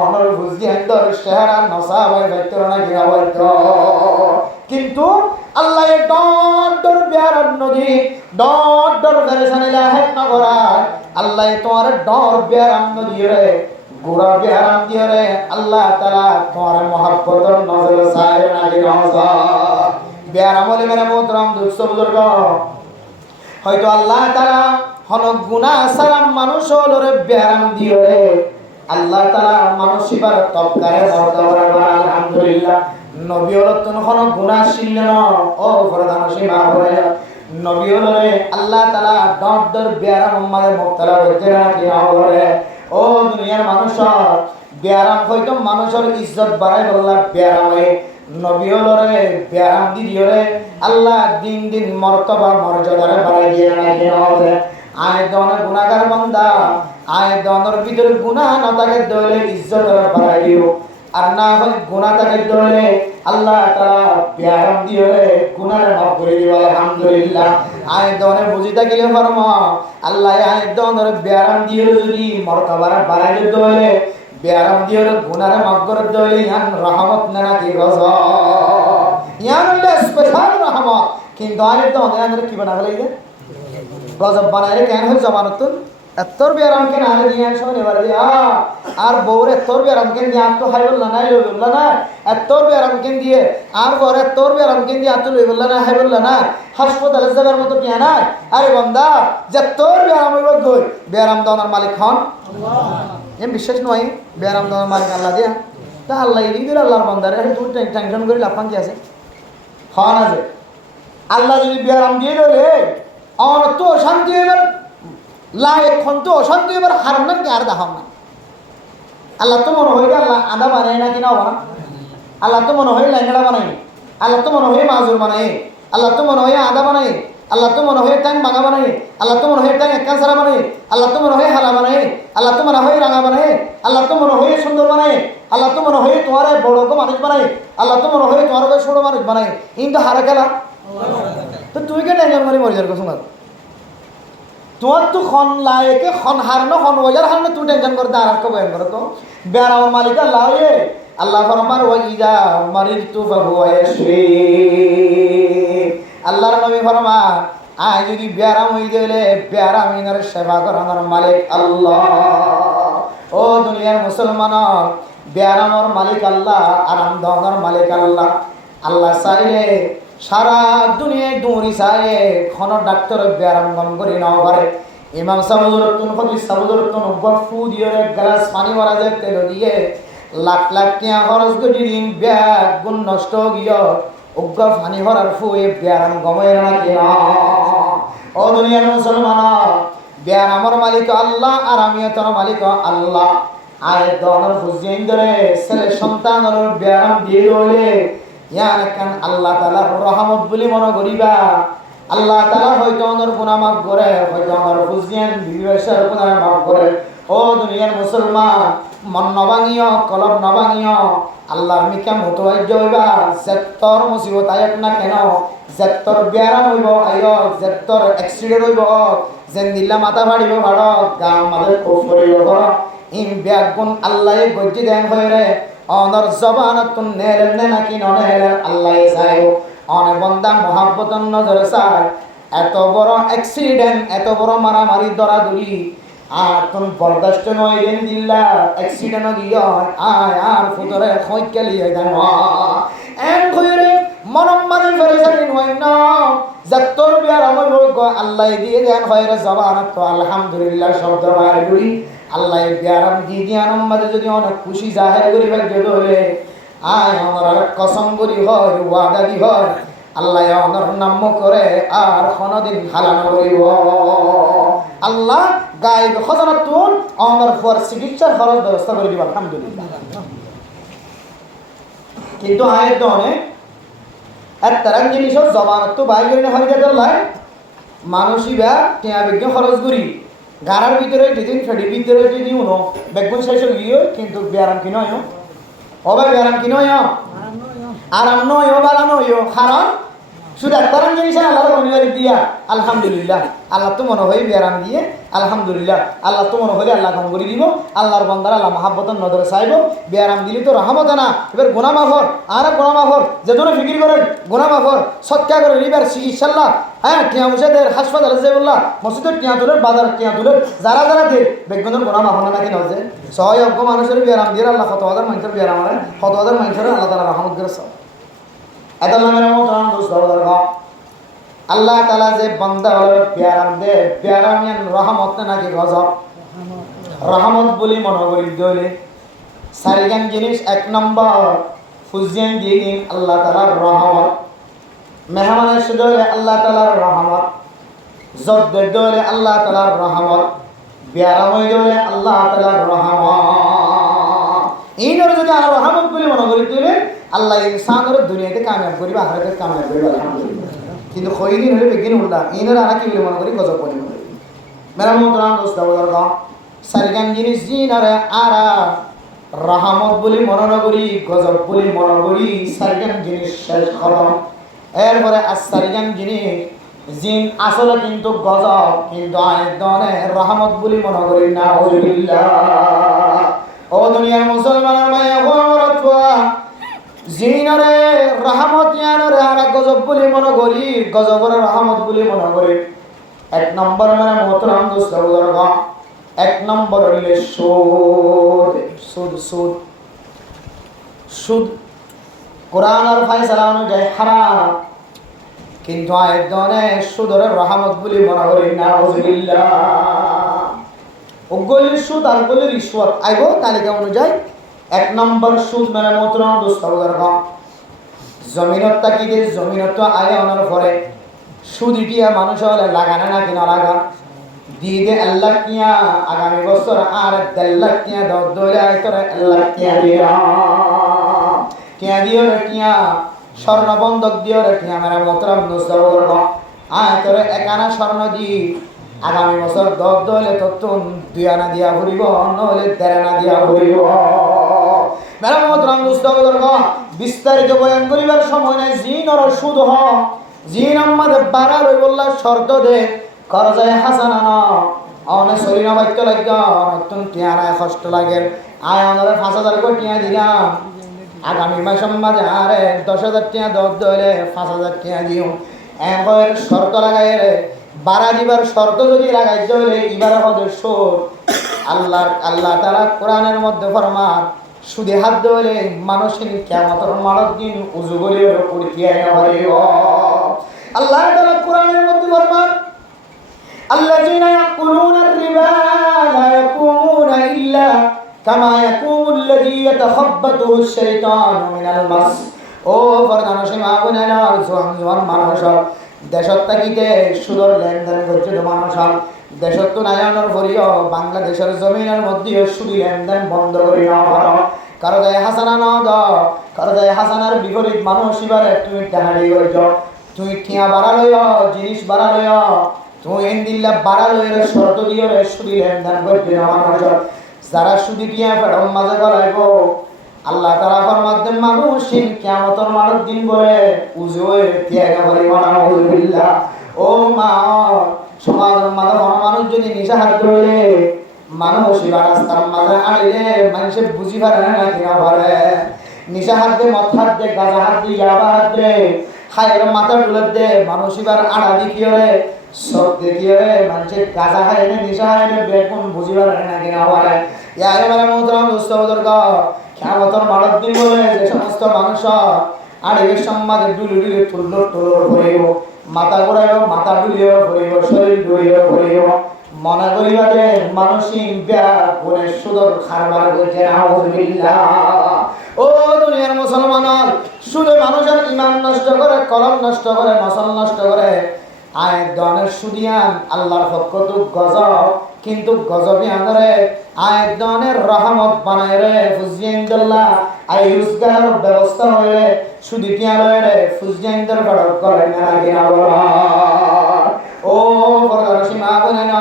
অনর বুঝিয়ান দর শহরা নসাবাই ভেতর না গিয়া হয়তো কিন্তু আল্লাহ ডর বিয়ার নদী ডর ফেরেশানি লাহেক না করা আল্লাহ তোমার ডর বিয়ার নদী রে গোরা বিয়ার নদী রে আল্লাহ তাআলা তোমার মহব্বতের নজর চায় না গিয়া নজর বিয়ার আমলে মেরে মোহতরম দুস্থ বুজুর্গ হয়তো আল্লাহ তাআলা হন গুনাহ সারা মানুষ হলরে ব্যায়াম দিয়ে আল্লাহ তাআলা মানসিবার তবকারে বর্তমান আলহামদুলিল্লাহ নবী হলতন হন গুনাহ ছিল না ও প্রধান সীমা হলে নবী হলরে আল্লাহ তাআলা দর ব্যায়াম উম্মাদের মুক্তলা হইতে না কি হলে ও দুনিয়ার মানুষ ব্যায়াম হয়তো মানুষের ইজ্জত বাড়াই বললা ব্যায়াম নবী হলরে ব্যায়াম দিদিওরে আল্লাহ দিন দিন মর্তবা মর্যাদারে বাড়াই দিয়ে না কি হবে আয় দনের গুনাহগার বান্দা আয় দনের ভিতরে গুনাহ না থাকে দলে ইজ্জত বাড়াই দিও আর না হয় গুনাহ থাকে দলে আল্লাহ তাআলা ব্যায়াম দিওরে গুনাহরে মাফ করে দিও আলহামদুলিল্লাহ আয় দনে বুঝি থাকিলে ফরমা আল্লাহ আয় দনের ব্যায়াম দিও যদি মর্তবা বাড়াই দলে ব্যায়াম দিওরে গুনাহরে মাফ করে দলে ইয়ান রহমত না কি গজব ইয়ান স্পেশাল রহমত কিন্তু আয় দনে কি বানাবে লাগে গজব বানাইলে কেন হয় জমানত এত্তর বেরাম কেন আরে দিয়ে শোনে এবার দিয়া আর বউরে এত্তর বেরাম কেন দিয়ে আত্ম হাই বললা না লই বললা না এত্তর বেরাম কেন দিয়ে আর বর এত্তর বেরাম কেন দিয়ে আত্ম লই বললা না হাই বললা না হাসপাতালে যাবার মতো কে নাই আরে বান্দা যে তোর বেরাম হইব গই বেরাম দাওনার মালিক হন আল্লাহ এম বিশ্বাস নয় বেরাম দাওনার মালিক আল্লাহ দিয়া তা আল্লাহ এই দিল আল্লাহর বান্দারে তুই টেনশন করে লাভ কি আছে হন আছে আল্লাহ যদি বেরাম দিয়ে দিলে আমার তো শান্তি হইবার এখন তো অশান্তি এবার হারাম না কি আর দেখাম না আল্লাহ তো মনে হয় আল্লাহ আদা বানায় না কিনা বানা আল্লাহ তো মনে হয় ল্যাংড়া বানাই আল্লাহ তো মনে হয় মাজুর বানাই আল্লাহ তো মনে হয় আদা বানাই আল্লাহ তো মনে হয় ট্যাং ভাঙা বানাই আল্লাহ তো মনে হয় ট্যাং একা সারা বানাই আল্লাহ তো মনে হয় হালা বানাই আল্লাহ তো মনে হয় রাঙা বানাই আল্লাহ তো মনে হয় সুন্দর বানাই আল্লাহ তো মনে হয় তোমার বড় মানুষ বানাই আল্লাহ তো মনে হয় তোমার ছোট মানুষ বানাই কিন্তু হারা খেলা তো তুই কে টেনশন করে মরে যার কথা তোমার তো খন লায়কে খন হারনো খন ওজার হারনো তুই টেনশন করতে আর কে বয়ান করো তো বেড়াও মালিক আল্লাহ হয়ে আল্লাহ ফরমান ওয়াইজা মারিতু ফাহুয়া ইয়াশফি আল্লাহর নবী ফরমান আয় যদি বেরাম হই গেলে বেরামিনের সেবা করানোর মালিক আল্লাহ ও দুনিয়ার মুসলমান বেরামর মালিক আল্লাহ আরাম দেওয়ার মালিক আল্লাহ আল্লাহ চাইলে সারা দুনিয়ায় দৌড়ি চায় খন ডাক্তার বেয়ারাম গম করে নাও পারে ইমাম সাবুদুরতুন ফকির সাবুদুরতুন গফু দিয়ে এক গ্লাস পানি মারা যায় তেল দিয়ে লাখ লাখ টিয়া খরচ করে দিন ব্যাগ গুণ নষ্ট গিয়ে উগ্র পানি ভরার ফুয়ে বেয়ারাম গমের না কিনা ও দুনিয়ার মুসলমান বেয়ারামর মালিক আল্লাহ আর আমিও তোর মালিক আল্লাহ আয় দনের ফুজিয়ে ধরে ছেলে সন্তানের বেয়ারাম দিয়ে হলে ইয়ান আল্লাহ তাআলার রহমত বলি মনে করিবা আল্লাহ তাআলা হয়তো আমার গুনাহ মাফ করে হয়তো আমার ফুজিয়ান বিবেশের গুনাহ মাফ করে ও দুনিয়ার মুসলমান মন নবাঙিও কলব নবাঙিও আল্লাহর মিকা মুতওয়াজ্জ হইবা যেতর মুসিবত আয়াত না কেন যেতর বেয়ারাম হইব আইও যেতর অ্যাক্সিডেন্ট হইব যেন দিল্লা মাথা ফাড়িব ভাড় গাম মাদের খুব করিব ইন ব্যাগুন আল্লাহ গজ্জি দেন হইরে অনর জবানতুন নেলেন নাকি ননেলেন আল্লাহ চাই অনে বন্দা মহাব্বতন নজর চায় এত বড় অ্যাক্সিডেন্ট এত বড় মারামারি দরাদরি আর তুমি বরদাস্ত নয় দেন দিল্লা অ্যাক্সিডেন্ট দিও আয় আর ফুতরে খইকালি দেন এন কইরে মনম মানে ফেরেশানি নয় না যতর বিয়ার আমল গো আল্লাহ দিয়ে দেন হয়রে জবানত তো আলহামদুলিল্লাহ শব্দ বাইর করি আল্লাহ বিয়ারাম দিয়ে জ্ঞানম মাঝে যদি অনেক খুশি জাহের করি ভাগ্য হলে আয় আমার কসম করি হয় ওয়াদা দি হয় আল্লাহ অনর নাম করে আর কোনদিন হালানো করিব আল্লাহ গায়েব খজানা তুন অনর ফর চিকিৎসার খরচ ব্যবস্থা করে দিব আলহামদুলিল্লাহ কিন্তু আয়ের দনে একটা জিনিস জবানত তো বাইরে না হয়ে গেল মানুষই বা টিয়া বিজ্ঞ খরচ করি গাড়ার ভিতরে যেদিন ফেডির ভিতরে যদি উনো বেগুন শেষ হয়ে গিয়ে কিন্তু ব্যায়াম কি নয় অবা ব্যায়াম কি নয় আরাম নয় বালা নয় কারণ শুধু একটা জিনিস আল্লাহর অনিবার্য দিয়া আলহামদুলিল্লাহ আল্লাহ তো মনে হয় ব্যায়াম দিয়ে আলহামদুলিল্লাহ আল্লাহ তো মনে হলে আল্লাহ কম করে দিব আল্লাহর বন্দার আল্লাহ মাহাব্বতন নজরে চাইব ব্যায়াম দিলে তো রহমত না এবার গোনা মাফর আর গোনা মাফর যেজন্য ফিকির করেন গোনা মাফর সৎকা করেন এবার চিকিৎসাল্লাহ হ্যাঁ টিয়া মুসাদের হাসপাতালে যে বললা মসজিদের টিয়া তুলের বাজার টিয়া তুলের যারা যারা দে বেগুনের গোনা মাফর না নাকি নজে ছয় অজ্ঞ মানুষের ব্যায়াম দিয়ে আল্লাহ 100,000 মানুষের ব্যায়াম হয় 100,000 মানুষের আল্লাহ তাআলা রহমত করে সব এটা নামের মতো দোস্ত আল্লাহ তাআলা যে বান্দা হলো ব্যায়াম দে ব্যায়ামিয়ান রহমত নাকি গজব রহমত বলি মনে করি দলে সারিগান জিনিস এক নম্বর ফুজিয়ান দিয়ে দিন আল্লাহ তাআলার রহমত মেহমানের সুদলে আল্লাহ তাআলার রহমত জদ্দের দলে আল্লাহ তাআলার রহমত ব্যায়ামই দলে আল্লাহ তাআলার রহমত এইনর যদি আর রহমত বলি মনে করি দলে আল্লাহ ইনসানের দুনিয়াতে কামিয়াব করিবা আখিরাতে কামিয়াব করিবা আলহামদুলিল্লাহ কিন্তু কয়দিন হলে বেগিন উল্লা এইনর আর কি বলে মনে করি গজব বলি মনে করি মেরা মোহতরাম দোস্ত বুজুর্গ সারিগান জিনিস জিনারে আরা রহমত বলি মনে করি গজব বলি মনে করি সারিগান জিনিস শেষ খতম এরপরে সারিগান জিনিস জিন আসলে কিন্তু গজব কিন্তু আয়তনে রহমত বলি মনে করি না আলহামদুলিল্লাহ ও দুনিয়ার মুসলমানের মায়া গোরতওয়া জিনারে রহমত ইয়ানরে আর গজব বলি মনে করি গজবরে রহমত বলি মনে করি এক নম্বর মানে মোহতরম দোস্ত বুজুর্গ এক নম্বর হইলে সুদ। সুদ সুদ সুদ কোরআন আর ফায়সালা অনুযায়ী হারাম, কিন্তু আয়তনে সুদের রহমত বলি মনে করি না। ওগুলির সুদ আর গুলির রিশওয়াত আইব তালিকা অনুযায়ী। এক নম্বর সুদ মানে মোহতরম দোস্তাবুদের হক জমিনত তাকিদে জমিনত আয় আনার পরে সুদ ইটিয়া মানুষ হলে লাগানা না কিনা লাগা দিয়ে দে আল্লাহ কিয়া আগামী বছর আর 1.5 লাখ কিয়া দৌড়ে আয় তোরা আল্লাহ কিয়া দিয়া কিয়া দিও রে কিয়া স্বর্ণ বন্ধক দিও রে কিয়া মেরা মোহতরম দোস্তাবুদের হক আয় তোরা একানা স্বর্ণ দি আগামী বছর দৌড়লে তত্তুন 2 আনা দিয়া ঘুরিব নহলে 13 আনা দিয়া ঘুরিব। মেরা মোহতরম দোস্তাবুদের হক বিস্তারিত বয়ান করিবার সময় নাই। জিন আর সুদ হ জিন আমাদের বাড়া লই বললা শর্ত দে করজায় হাসানা না অনে সরিনা বাইতে লাগা নতুন টিয়ারা কষ্ট লাগে আয় আমাদের 5000 করে টিয়া দিলাম আগামী মাসের মাঝে আরে 10,000 টিয়া দলে 5,000 টিয়া দিও এবার শর্ত লাগাই রে বাড়া দিবার শর্ত যদি লাগাই হলে এবার আমাদের সুদ আল্লাহ তাআলা কোরআনের মধ্যে ফরমান সুদে হাত ধরে মানুষের কিয়ামতের মানব দিন উযু বলিয়ে পড়িয়ে হইব। আল্লাহ তাআলা কোরআনের মধ্যে ফরমান আল্লাযীনা ইয়াকুলুনার রিবা লা ইয়াকুমুনা ইল্লা কামা ইয়াকুমুল্লাযী ইয়াতাখাব্বাতুহু আশ-শাইতানু মিনাল মাস। ও ফরদানসে মাগুনানা জোয়ান মানুষ দেশত থাকিতে সুদর লেনদেন করছে মানুষ দেশত তো নায়ানোর ভরিও বাংলাদেশের জমিনের মধ্যে সুদি লেনদেন বন্ধ করিয়া ভালো কারো দায় হাসানা না দাও কারো দায় হাসানার বিপরীত মানুষ এবারে তুমি টাহাড়ি হইছ তুই ঠিয়া বাড়া লইয়া জিনিস বাড়া লইয়া তুই এন্দিল্লা বাড়া লইয়া শর্ত দিও রে সুদি লেনদেন করবে মানুষ যারা সুদি টিয়া ফেরম মাঝে গলাইব আল্লাহ তাআলা ফরমাতে মানুষ কিয়ামতের মানব দিন বলে উযু হয়ে তিয়াগা বলি মানাউযুবিল্লাহ। ও মা সমাজের মাঝে মানুষ যদি নিশা হাত ধরে মানুষ রাস্তার মাঝে আড়িলে মানুষে বুঝি পারে না কিনা পারে নিশা হাত দে মদ হাত দে গাঁজা হাত দে ইয়াবা হাত দে হায়ের মাথা তুলে দে মানুষ এবার আড়া দেখিয়ে রে সব দেখিয়ে রে মানুষের গাঁজা হায় না নিশা হায় না বেগুন বুঝি পারে না কিনা পারে ইয়ারে মানে মোহতরম দোস্তাবুদের কিয়ামতের মানব দিন বলে যে সমস্ত মানুষ আড়িলের সম্মাদে ডুলি ডুলি তুল্লর তুলর হইব মাথা ঘুরাইব মাথা ডুলিও হইব শরীর ডুলিও হইব মনে করিবা যে মানসিক গুণের সুদর খারবার করছে নাউযুবিল্লাহ। ও দুনিয়ার মুসলমান সুদে মানুষের ঈমান নষ্ট করে কলম নষ্ট করে নসল নষ্ট করে আয় দনের সুদিয়ান আল্লাহর পক্ষ তো গজব কিন্তু গজবে আনরে আয় দনের রহমত বানায় রে ফুজিয়াইন্দাল্লাহ আই রুজগারের ব্যবস্থা হয়ে সুদি টিয়া রে ফুজিয়াইন্দার বড় করে না কিনা বলা। ও বড়শি মা বলে না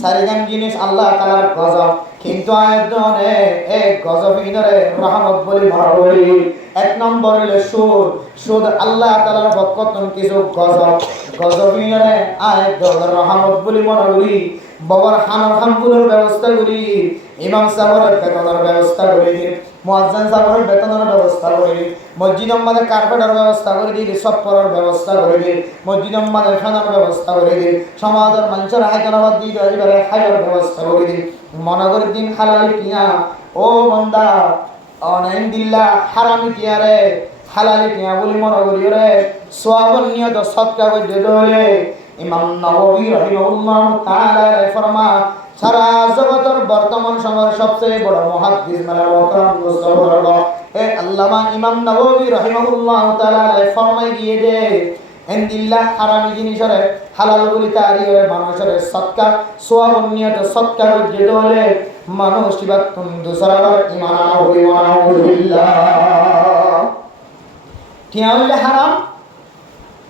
সারিগান জিনিস আল্লাহ তাআলার গজব কিন্তু আয়াতনে এক গজব ইনরে রহমত বলি মারবি। এক নম্বর হলো সুদ। সুদ আল্লাহ তাআলার পক্ষ থেকে কিছু গজব ইনরে আয়াত রহমত বলি মারবি। বাবার হানার হামপুরের ব্যবস্থা করি ইমাম সাহেবের বেতনের ব্যবস্থা করে দিন মুয়াজ্জিন সাহেবের বেতনের ব্যবস্থা করে দিন মসজিদ আমাদের কার্পেটের ব্যবস্থা করে দিন সফরের ব্যবস্থা করে দিন মসজিদ আমাদের খানার ব্যবস্থা করে দিন সমাজের মানুষের হায়দ্রাবাদ দিয়ে এবারে খাইবার ব্যবস্থা করে দিন মনে করে দিন হালালি কিনা ও বান্দা অনাইন দিল্লা হারামি কিয়া রে হালালি কিয়া বলি মনে করি রে সওয়াবের নিয়ত সদকা করে দিলে ইমাম নাওয়াবী রাহিমাহুল্লাহ তাআলা ফরমান সারা জগতের বর্তমান সময়ের সবচেয়ে বড় মুহাদ্দিস মানে মুহতারাম মুস্তাফা এ আল্লামা ইমাম নাওয়াবী রাহিমাহুল্লাহ তাআলা ফরমাই দিয়ে দে ইনদিল্লাহ হারামি জিনিসের হালাল বলি তারিয়ে মানুষের সদকা সওয়াব নিয়ত সদকা করে দিলে মানুষ ইবাদ দুসরাবার ঈমান হবে ওয়ানাউযুবিল্লাহ। কি হইলে হারাম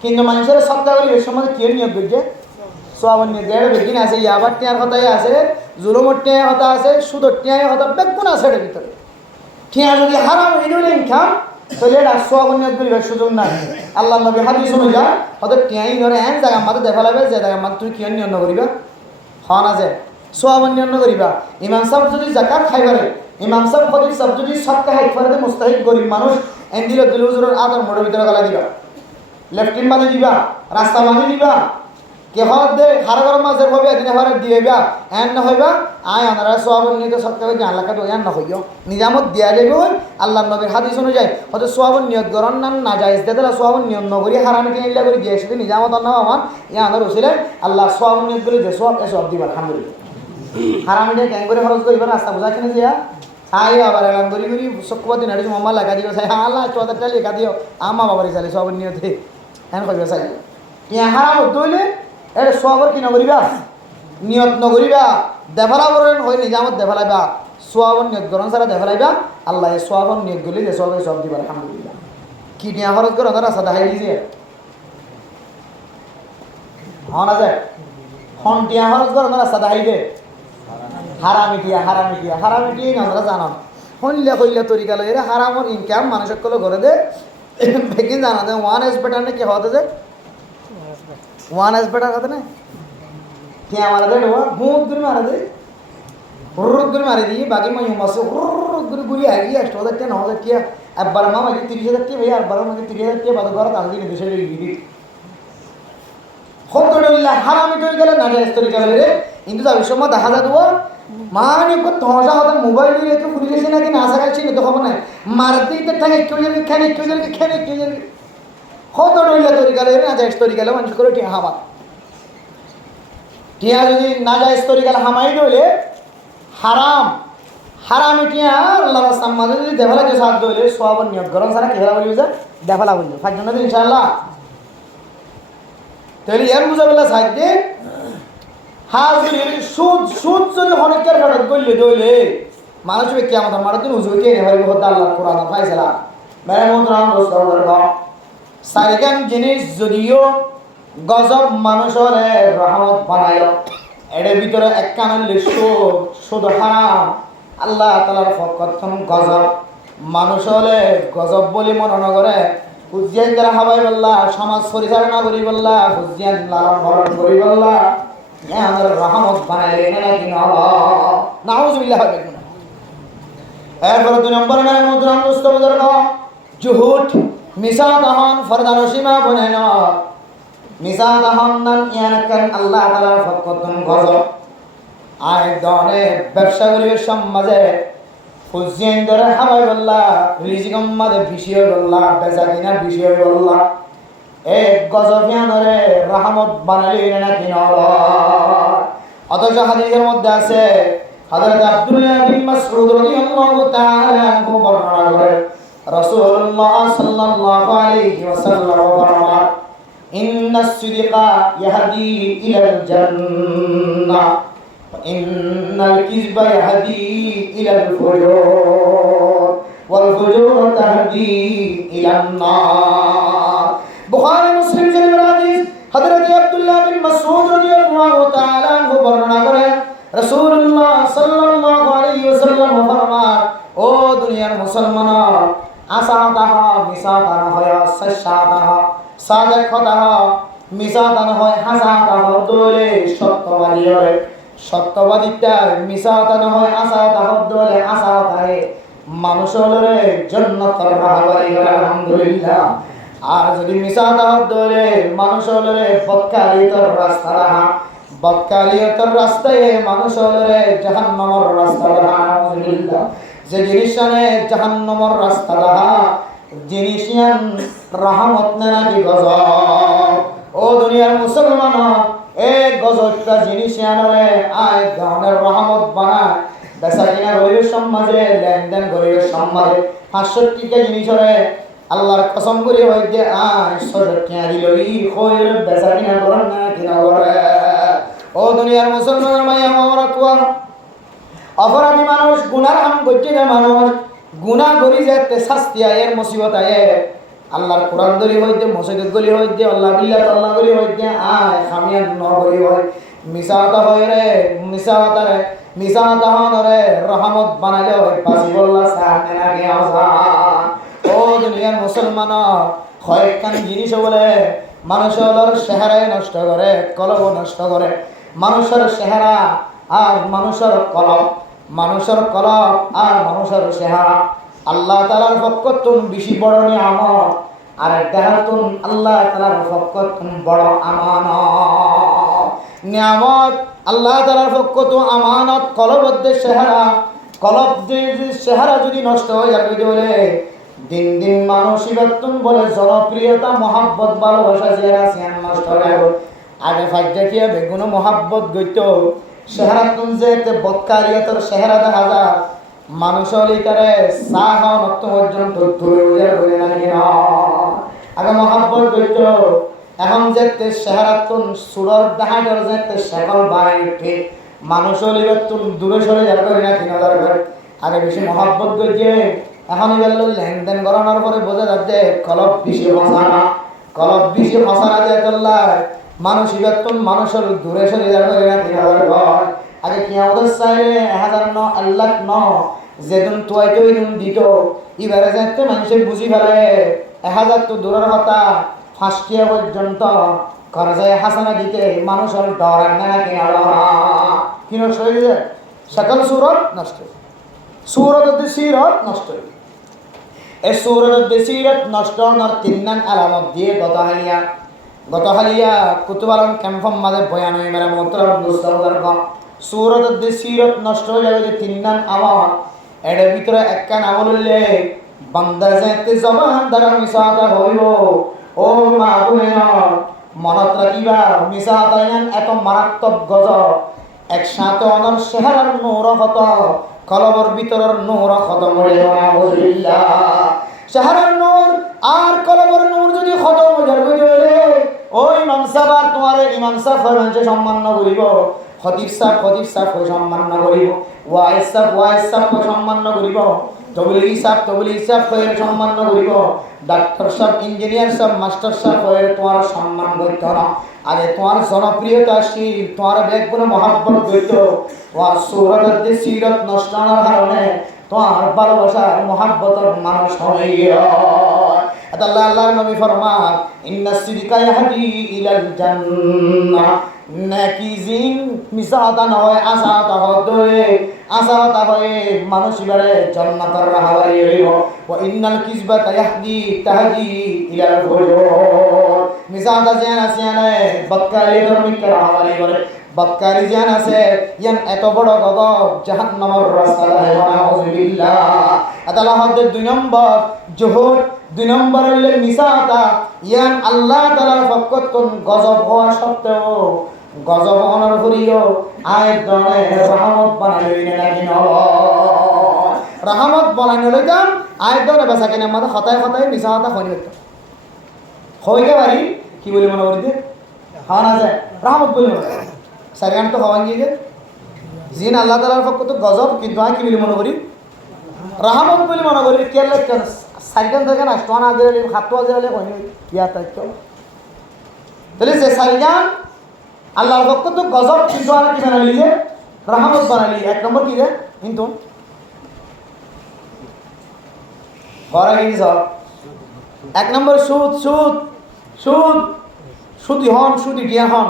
কিন্তু মানুষের সদকা করি এই সময় কি নিয়ত বুঝে সওয়াব নিয়ত এর বেগিন আছে ইয়াবার টিয়ার কথাই আছে জুলুমর টিয়ার কথা আছে সুদর টিয়ার কথা বেগুন আছে এর ভিতরে টিয়া যদি হারাম হইলে ইনকাম তাহলে এটা সওয়াব নিয়ত করিবার সুযোগ নাই। আল্লাহ নবী হাদিস অনুযায়ী ওদের টিয়াই ধরে এন জায়গা মাঝে দেখা লাগবে যে জায়গা মাঝে তুই কি নিয়ত করিবা হন আছে সওয়াব নিয়ত করিবা। ইমাম সাহেব যদি যাকাত খাইবারে ইমাম সাহেব খতিব সাহেব যদি সদকা হাইত করে মুস্তাহিক গরিব মানুষ এন্দিল দিল হুজুরের আদর মোড়ের ভিতরে গলা দিবা লেফটিন বাঁধে দিবা রাস্তা বাঁধে দিবা কে হদ দে হারাগর মাঝে হবে এদিন হরে দিয়ে বা এন না হইবা আয় আনারা সোয়াবন নিয়ে তো সৎকারে জ্ঞান লাখা তো এন না হইও নিজামত দিয়া যাবে ওই আল্লাহ নবীর হাদিস অনুযায়ী হয়তো সোয়াবন নিয়ত গরন নাম না যায় দিলা সোয়াবন নিয়ম নগরী হারামি কিনলা করে দিয়ে এসে নিজামত না আমার ইয়া আনার উসিলে আল্লাহ সোয়াবন নিয়ত করে যে সোয়াব এসব দিবা আলহামদুলিল্লাহ হারামিটা ক্যাং করে খরচ করিবা রাস্তা বুঝা কিনে যে আই আবার এলাম করি করি চকুয়াতে নাড়িছো মামা লাগা দিও চাই আল্লাহ 14টা লেখা দিও আমা বাবারে চালি সোয়াবন নিয়তে এন কইবা চাই ইয়া হারাম দইলে এটা সোয়াবর কি নগরিবা নিয়ত নগরিবা দেফালা করেন হয় নিজামত দেফালাইবা সোয়াবন নিয়ত গরম সারা দেফালাইবা আল্লাহ এই সোয়াবন নিয়ত গলি যে সোয়াবে সব দিবা আলহামদুলিল্লাহ কি নিয়া খরচ করে ওনারা সাদা হাই দিছে হন আছে হন টিয়া খরচ করে ওনারা সাদা হাই দে হারামিটিয়া না আমরা জানান হইলা কইলা তরিকা লই এরা হারামর ইনকাম মানুষের কল করে দে বেগিন জানা দে ওয়ান এস বেটার না কি হতে যে ওয়ান এস বেটার কথা না क्या मारा दे वो भूत गुरी मारा दे रुद्र गुरी मारे दी बाकी मैं यूं मसे रुद्र गुरी आएगी एक्स्ट्रा होता क्या ना होता क्या अब बरमा मुझे 30,000 के भैया बरमा मुझे 30,000 के बाद गौर ताज़ी नहीं दूसरे लीडी खुद तो डोला हरामी तो निकला ना जाए इस तरीके से इंदु तो विश्व में दहा जाता हुआ माने को तोड़ा होता मोबाइल भी लेके पुलिस से ना कि नासा का चीज़ तो खबर नहीं मारती तो ठगे क्यों जल्दी खेने खुद तो डोला तरीका ले ना जाए इस तरीके से मंच करो ठीक हाँ টিয়া যদি না যায় স্তরিকাল হামাই দইলে হারামি টিয়া আল্লাহ রাস্তার মাঝে যদি দেফালা যে সাথ দইলে সোয়াবন নিয়ত গরম সারা কেলা বলি যে দেফালা বলি ফাইজন না ইনশাআল্লাহ তাহলে এর বুঝাবেলা সাইতে হাজির সুদ যদি অনেকের ফেরত করলে দইলে মানুষ কি আমাদের মারার দিন উজু কে নেভারি হতে আল্লাহ কোরআন ফাইসালা মেরে মুহতারাম দোস্তর সাইগান জিনিস যদিও গজব মানুষের রহমত বানায় এর ভিতরে এক কানালে শুধু হারাম আল্লাহ তাআলার ফকতন গজব মানুষের গজব বলি মনে নগরে হুজিয়ান যারা হাবাই বল্লা সমাজ পরিচালনা করি বল্লা হুজিয়ান লালন পালন করি বল্লা আমাদের রহমত বানাইলে না কি না নাউজুবিল্লাহ হবে না এরপর দুই নম্বর মানে মুদ্রাম দুস্তবদর জুহুদ মিসা তাহান ফরদান সীমা বনে না মিসা তাহান্নান ইয়ানাকান আল্লাহ তাআলার ফকতন গজব আয় দনে ব্যবসা করিবে সমাজে ফুজিয়েন ধরে হাবাই বল্লা রিজিকম মাদে বিষয় বল্লা বেচা কিনা বিষয় বল্লা এক গজবিয়া ধরে রহমত বানালি না কি নলা অথচ হাদিসের মধ্যে আছে হযরত আব্দুল্লাহ বিন মাসউদ রাদিয়াল্লাহু তাআলা আনহু বর্ণনা করে রাসূলুল্লাহ সাল্লাল্লাহু আলাইহি ওয়াসাল্লাম বলেন إن الصدق يهدي إلى الجنة وإن الكذب يهدي إلى الفجور والفجور تهدي إلى النار بخاري مسلم شريف الحديث حضرت عبد الله بن مسعود رضي الله تعالى عنه বর্ণনা করেন রাসূলুল্লাহ সাল্লাল্লাহু আলাইহি ওয়াসাল্লাম ফরমান ও দুনিয়ার মুসলমান আসাতাহা মিসাতাহা হয় সাশাতাহা সাদেক কথা মিসাতান হয় হাসাতাহ দলে সত্যবাদী হয় সত্যবাদীটা মিসাতান হয় আসাতাহ দলে আসাতাহে মানুষ হলে জান্নাতের রাহবারি আলহামদুলিল্লাহ আর যদি মিসাতাহ দলে মানুষ হলে বদকালিয়তের রাস্তা রাহা বদকালিয়তের রাস্তায় মানুষ হলে জাহান্নামের রাস্তা রাহা আলহামদুলিল্লাহ যে জিনিসনে জাহান্নামের রাস্তা রাহা জিনিসিয়ান রহমত নাকি গজব ও দুনিয়ার মুসলমান এক গজবটা জিনিসিয়ানরে আয় ধরনের রহমত বানায় বেচা কিনা গরিবের সমাজে লেনদেন গরিবের সমাজে 65 টা জিনিসরে আল্লাহর কসম করে হইতে আয় 100 টাকা দিলই কইর বেচা কিনা করেন না কিনা করে ও দুনিয়ার মুসলমান মাইয়া আমরা কোয়া অপরাধী মানুষ গুনার কাম করছে না মানুষ গুনাহ করি যেতে শাস্তি আয়ের মুসিবত আয়ে আল্লাহর কোরআন ধরি হইতে মসজিদ গলি হইতে আল্লাহ বিল্লাহ আল্লাহ গলি হইতে আয় খামিয়ান ন গলি হয় মিসাতা হয় রে মিসাতা রে মিসাতা হনরে রহমত বানাইলে হয় পাসিবল্লাহ সামনে নাকি আসান ও দুনিয়ার মুসলমান কয়েকখান জিনিস বলে মানুষের চেহারায় নষ্ট করে কলব নষ্ট করে মানুষের চেহারা আর মানুষের কলব মানুষের কলব আর মানুষের চেহারা আল্লাহ তাআলার পক্ষ থেকে বেশি বড় নিয়ামত আর দেখাতুন আল্লাহ তাআলার পক্ষতুন বড় আমানত নিয়ামত আল্লাহ তাআলার পক্ষতু আমানত কলবদ্দে চেহারা কলবদের চেহারা যদি নষ্ট হয়ে যাবে বলে দিন দিন মানুষ ইবাদতুন বলে জনপ্রিয়তা মহব্বত ভালোবাসা চেহারা সিয়ান নষ্ট হয়ে যাবে আগে ফাইজা কি হবে কোনো মহব্বত গইতো চেহারাতুন যেতে বদকারিয়াতর চেহারা দেখা যায় মানুষ লিটারে সাহ নক্ত পর্যন্ত দূরে উজার করে নাকি না আগে মহব্বত গইতো এখন যেতে চেহারাতুন সুরর দেখাটার যেতে সকল বাড়ি উঠে মানুষ লিবাতুন দূরে সরে যাবে করে নাকি না দরকার আগে বেশি মহব্বত গইছে এখন গেল লেনদেন করানোর পরে বোঝা যাচ্ছে কলব বেশি ফসানা কলব বেশি ফসানা দিয়ে চললায় মানুষ ইবাতুন মানুষের দূরে সরে যাবে করে নাকি না দরকার আগে কিয়ামতের চাইলে 1009 আল্লাহ ন যেদিন তুই তো দিন দিত এবারে যাতে মানুষে বুঝি ফেলে 1000 তো দূরের কথা ফাঁসকিয়া পর্যন্ত করে যায় হাসানা দিতে মানুষের ডর না নাকি কি নষ্ট হয়ে যায় সকল সুরত নষ্ট সুরত সিরত নষ্ট এই সুরত সিরত নষ্ট হওয়ার 3 আলামত দিয়ে গত হালিয়া কুতুবালন ক্যাম্পম মাঝে বয়ান হয়ে মেরা মোহতরম দোস্তার সুরত সিরত নষ্ট হয়ে যাবে যে 3 আওয়াজ এর ভিতরে একখান আমল হইলে বান্দা যেতে জবান দ্বারা মিসাতা হইব ও মা বুনেন মনত রাখিবা মিসাতা এত মারাত্মক গজব একসাথে অনর চেহারার নূর হত কলবর ভিতরের নূর খতম হয়ে নাউজুবিল্লাহ চেহারার নূর আর কলবর নূর যদি খতম হয়ে যাবে ওই ইমাম সাহেব তোমার ইমাম সাহেব মানুষে সম্মান করিব খতিব সাহেব সম্মান করিব ওয়াইজ সাহেব সম্মান করিব তবলিগি সাহেব সম্মান করিব ডাক্তার সাহেব ইঞ্জিনিয়ার সাহেব মাস্টার সাহেব তোমার সম্মান করতে না আরে তোমার জনপ্রিয়তা শীল তোমার ব্যাগগুলো মহাব্বত করত তোমার সুরত সিরত নষ্ট হওয়ার কারণে তোমার ভালোবাসার মহাব্বতের মানুষ হয়ে আল্লাহ আল্লাহর নবী ফরমান ইন্নাস সিদকা ইয়াহদি ইলাল জান্নাহ নাকি জিন মিসাতা নয় আসাতা হয়ে মানুষ এবারে জান্নাতের রাহাবারি হইব ওয়া ইন্নাল কিজবাতা তাহদি ইলাল ফুজুর মিসাতা জান আসিয়ানে বদকারি ধর্মিকের রাহাবারি করে বদকারি জান আছে ইয়ান এত বড় গজব জাহান্নামের রাস্তা নাউজুবিল্লাহ আল্লাহ হদ্দের 2 নম্বর জুহুদ 2 নম্বর হইলে মিসাতা ইয়ান আল্লাহ তাআলার পক্ষতন গজব হওয়া সত্ত্বেও গজব অনর করিও আয়াত দনে রহমত বানাইলেন নাকি নয় রহমত বানাইলেন কাম আয়াত দনে বাসা কেন আমাদের হতায় মিসাতা হইনি তো হইতে পারি কি বলি মনে করি হওয়া না যায় রহমত বলি মনে সারিয়ান তো হওয়া গিয়ে জিন আল্লাহ তাআলার পক্ষ তো গজব কিন্তু কি বলি মনে করি রহমত বলি মনে করি কেন সারিয়ান থেকে না স্টোনা দিলে হাতওয়া দিলে হইনি ইয়া তাই তো তাহলে যে সারিয়ান আল্লাহর পক্ষ তো গজব কিন্তু আর কি বানালি যে রহমত বানালি 1 নম্বর কি রে কিন্তু বড় কি সব 1 নম্বর সুদ দিয়া হন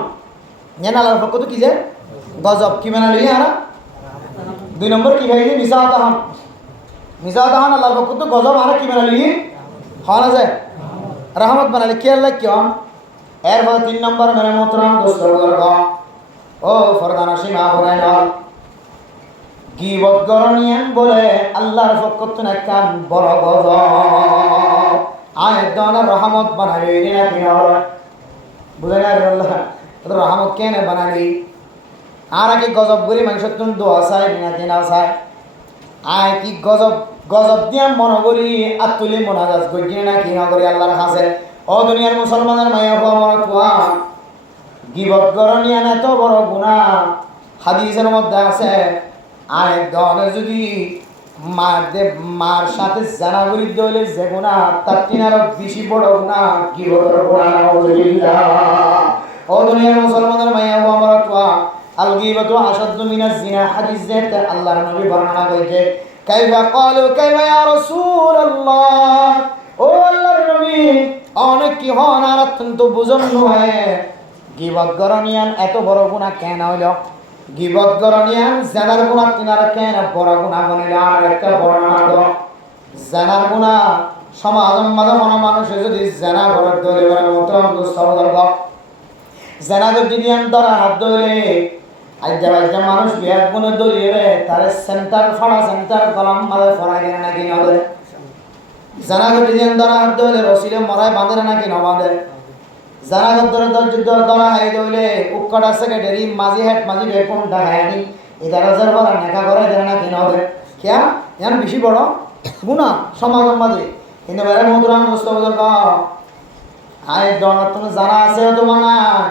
যেন আল্লাহর পক্ষ তো কি যে গজব কি বানালি আর 2 নম্বর কি ভাই মিসাতা হন আল্লাহর পক্ষ তো গজব আর কি বানালি হন আছে রহমত বানালি কি আল্লাহ কি হন এরপর 3 নম্বর মেরে মোহতরম দোস্তর ও ফরদানা সীমা বলেন গীবত গরনিয়ান বলে আল্লাহর পক্ষ থেকে একটা বড় গজব আয়াত দনে রহমত বানালি নাকি না বুঝে না আল্লাহ তো রহমত কেন বানালি আর কি গজব করি মানুষের তুমি দোয়া চাই নাকি না চাই আয় কি গজব দিয়া মনে করি আর তুলি মোনাজাত করি নাকি না করি আল্লাহর কাছে ও দুনিয়ার মুসলমানের মায়া আমার তোয়া গীবত গরনিয়ান এত বড় গুনাহ হাদিসের মধ্যে আছে আয় দনে যদি মার সাথে জানা করি দলে যে গুনাহ তার কিনারও বেশি বড় গুনাহ গীবতের গুনাহ নাউজুবিল্লাহ ও দুনিয়ার মুসলমানের মায়া আমার তোয়া আল গীবতু আশাদ্দু মিনাজ জিনা হাদিস যেটা আল্লাহর নবী বর্ণনা করেছে কাইফা ইয়া রাসূলুল্লাহ ও আল্লাহর নবী অনেক কি হন আর অত্যন্ত বুঝন নয় গীবত গরনিয়ান এত বড় গুনাহ কেন হইল গীবত গরনিয়ান জানার গুনাহ তিনারা কেন বড় গুনাহ বনিল আর একটা বর্ণনা দাও জানার গুনাহ সমাজের মাঝে কোনো মানুষে যদি জেনা করার দলে মোহতরম দুস্তবদর্গ জেনা করতে দিয়ে ধরা হাত ধরে আজ্জা মানুষ বিয়ার গুণে দলিয়ে রে তার সেন্টার ফাড়া সেন্টার কলম মাঝে ফড়া গেলে নাকি নদে জেনা করতে দিয়ে ধরা হাত ধরে রসিলে মরায় বাঁধে নাকি ন বাঁধে জেনা করতে যুদ্ধ ধরা হাই ধরলে উৎকটা সেক্রেটারি মাঝি হেড মাঝি বেকুন ঢাকায়নি ইদারাজের বলা নেকা করে দেয় নাকি নদে কেন ইয়ান বেশি বড় গুণা সমাজের মাঝে কিন্তু বেড়ে মধুরাম দুস্তবদর্গ আয় দনার তুমি জানা আছে তোমার নাই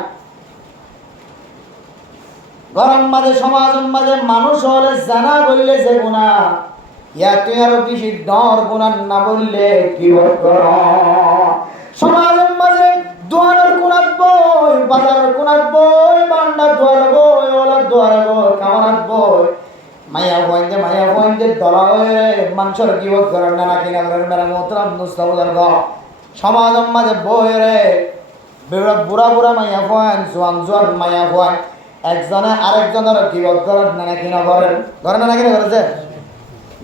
গরম মাঝে সমাজের মাঝে মানুষ হলে জানা বললে যে গুণা ইয়া তুই আরো বেশি ডর গুণা না বললে কি কর সমাজের মাঝে দুয়ারের কোনাত বই বাজারের কোনাত বই বান্ডার দুয়ার বই ওলার দুয়ার বই কামারাত বই মায়া বইন্দে দলা হয়ে মানুষের কি করেন না কিনা করেন মেরা মোহতরম দুস্তবদর্গ সমাজের মাঝে বই রে বুড়া বুড়া মাইয়া বয়েন জোয়ান মাইয়া বয়েন একজনে আরেকজনের গিবত করেন না কিনা করেন না কিনা করেছে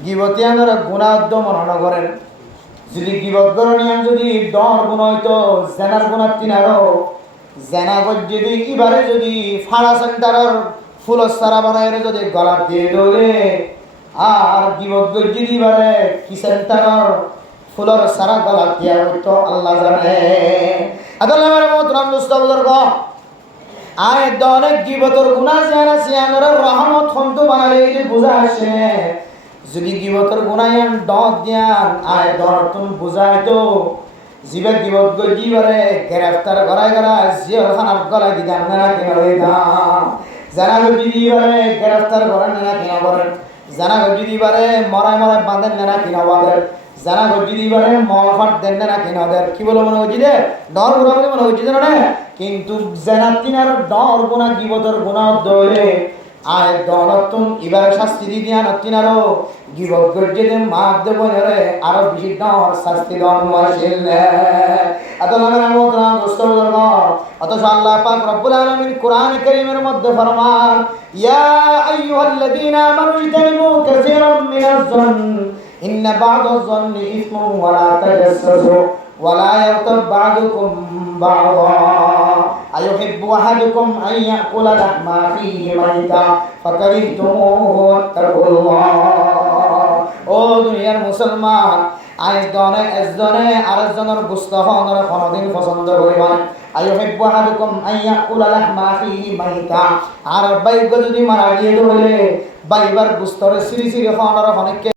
গিবতিয়ানের গুণা উদ্যম মনে করেন যদি গিবত করণিয়ান যদি ডর গুণ হইতো জেনার গুণার তিনারও জেনা যদি এবারে যদি ফাড়া সেন্টারের ফুলের সারা বানায় যদি গলা দিয়ে দৌড়ে আর গিবত যদি এবারে কি সেন্টারের ফুলের সারা গলা দিয়া হইতো আল্লাহ জানে আদাল্লাহ মোহতরম দুস্তবদর্গ আয় অনেক গিবতর গুনাহ যারা সিয়ানোর রহমত খন্ত বানালে যে বুঝা আসে যদি গিবতর গুনায়ান ডক দিয়ান আয় দরতুন বুঝাইতো জিবে গিবত গজি বারে গ্রেফতার করাই করা জিয়র খানার গলায় দিদাম না কেন দিদাম জানা গজি দিবারে গ্রেফতার করেন না কেন করেন জানা গজি দিবারে মরায় বাঁধেন না কেন বাঁধেন জানা গজি দিবারে মলফাট দেন না কেন দেন কি বলো মনে হচ্ছে দে ডর গুণা বলে মনে হচ্ছে না কিন্তু জানাতিনার ডর গুণা গিবতর গুণা দলে আয় দনতুন ইবার শাস্তি দিয়া নতিনারও গিবত গর্জে মাপ দেব রে আরো বেশি ডর শাস্তি দন ওয়াসিল আদালামের মোহতরম দুস্তবদর্গ অথচ আল্লাহ পাক রব্বুল আলামিন কোরআন কারীমের মধ্যে ফরমান ইয়া আইয়ুহাল্লাযীনা আমানু ইজতানিবু কাসীরাম মিনাজ জন ইন্না বা'দাজ জন্নি ইসমুন ওয়া লা তাজাসসু ওয়া লা ইয়াগতাব বা'দুকুম বা'দা আইয়ুহিব্বু আহাদুকুম আন ইয়াকুলা লাহমা আখিহি মাইতা ফাকারিহতুমুহু ওয়াত্তাকুল্লাহ ও দুনিয়ার মুসলমান একজনে আরেকজনের গোশত খাওয়ানোর কোনোদিন পছন্দ করিবা না আইয়ুহিব্বু আহাদুকুম আন ইয়াকুলা লাহমা আখিহি মাইতা আর বাইক যদি মারা গিয়ে ধরে বাইবার গোশতরে সিরি খাওয়ানোর অনেক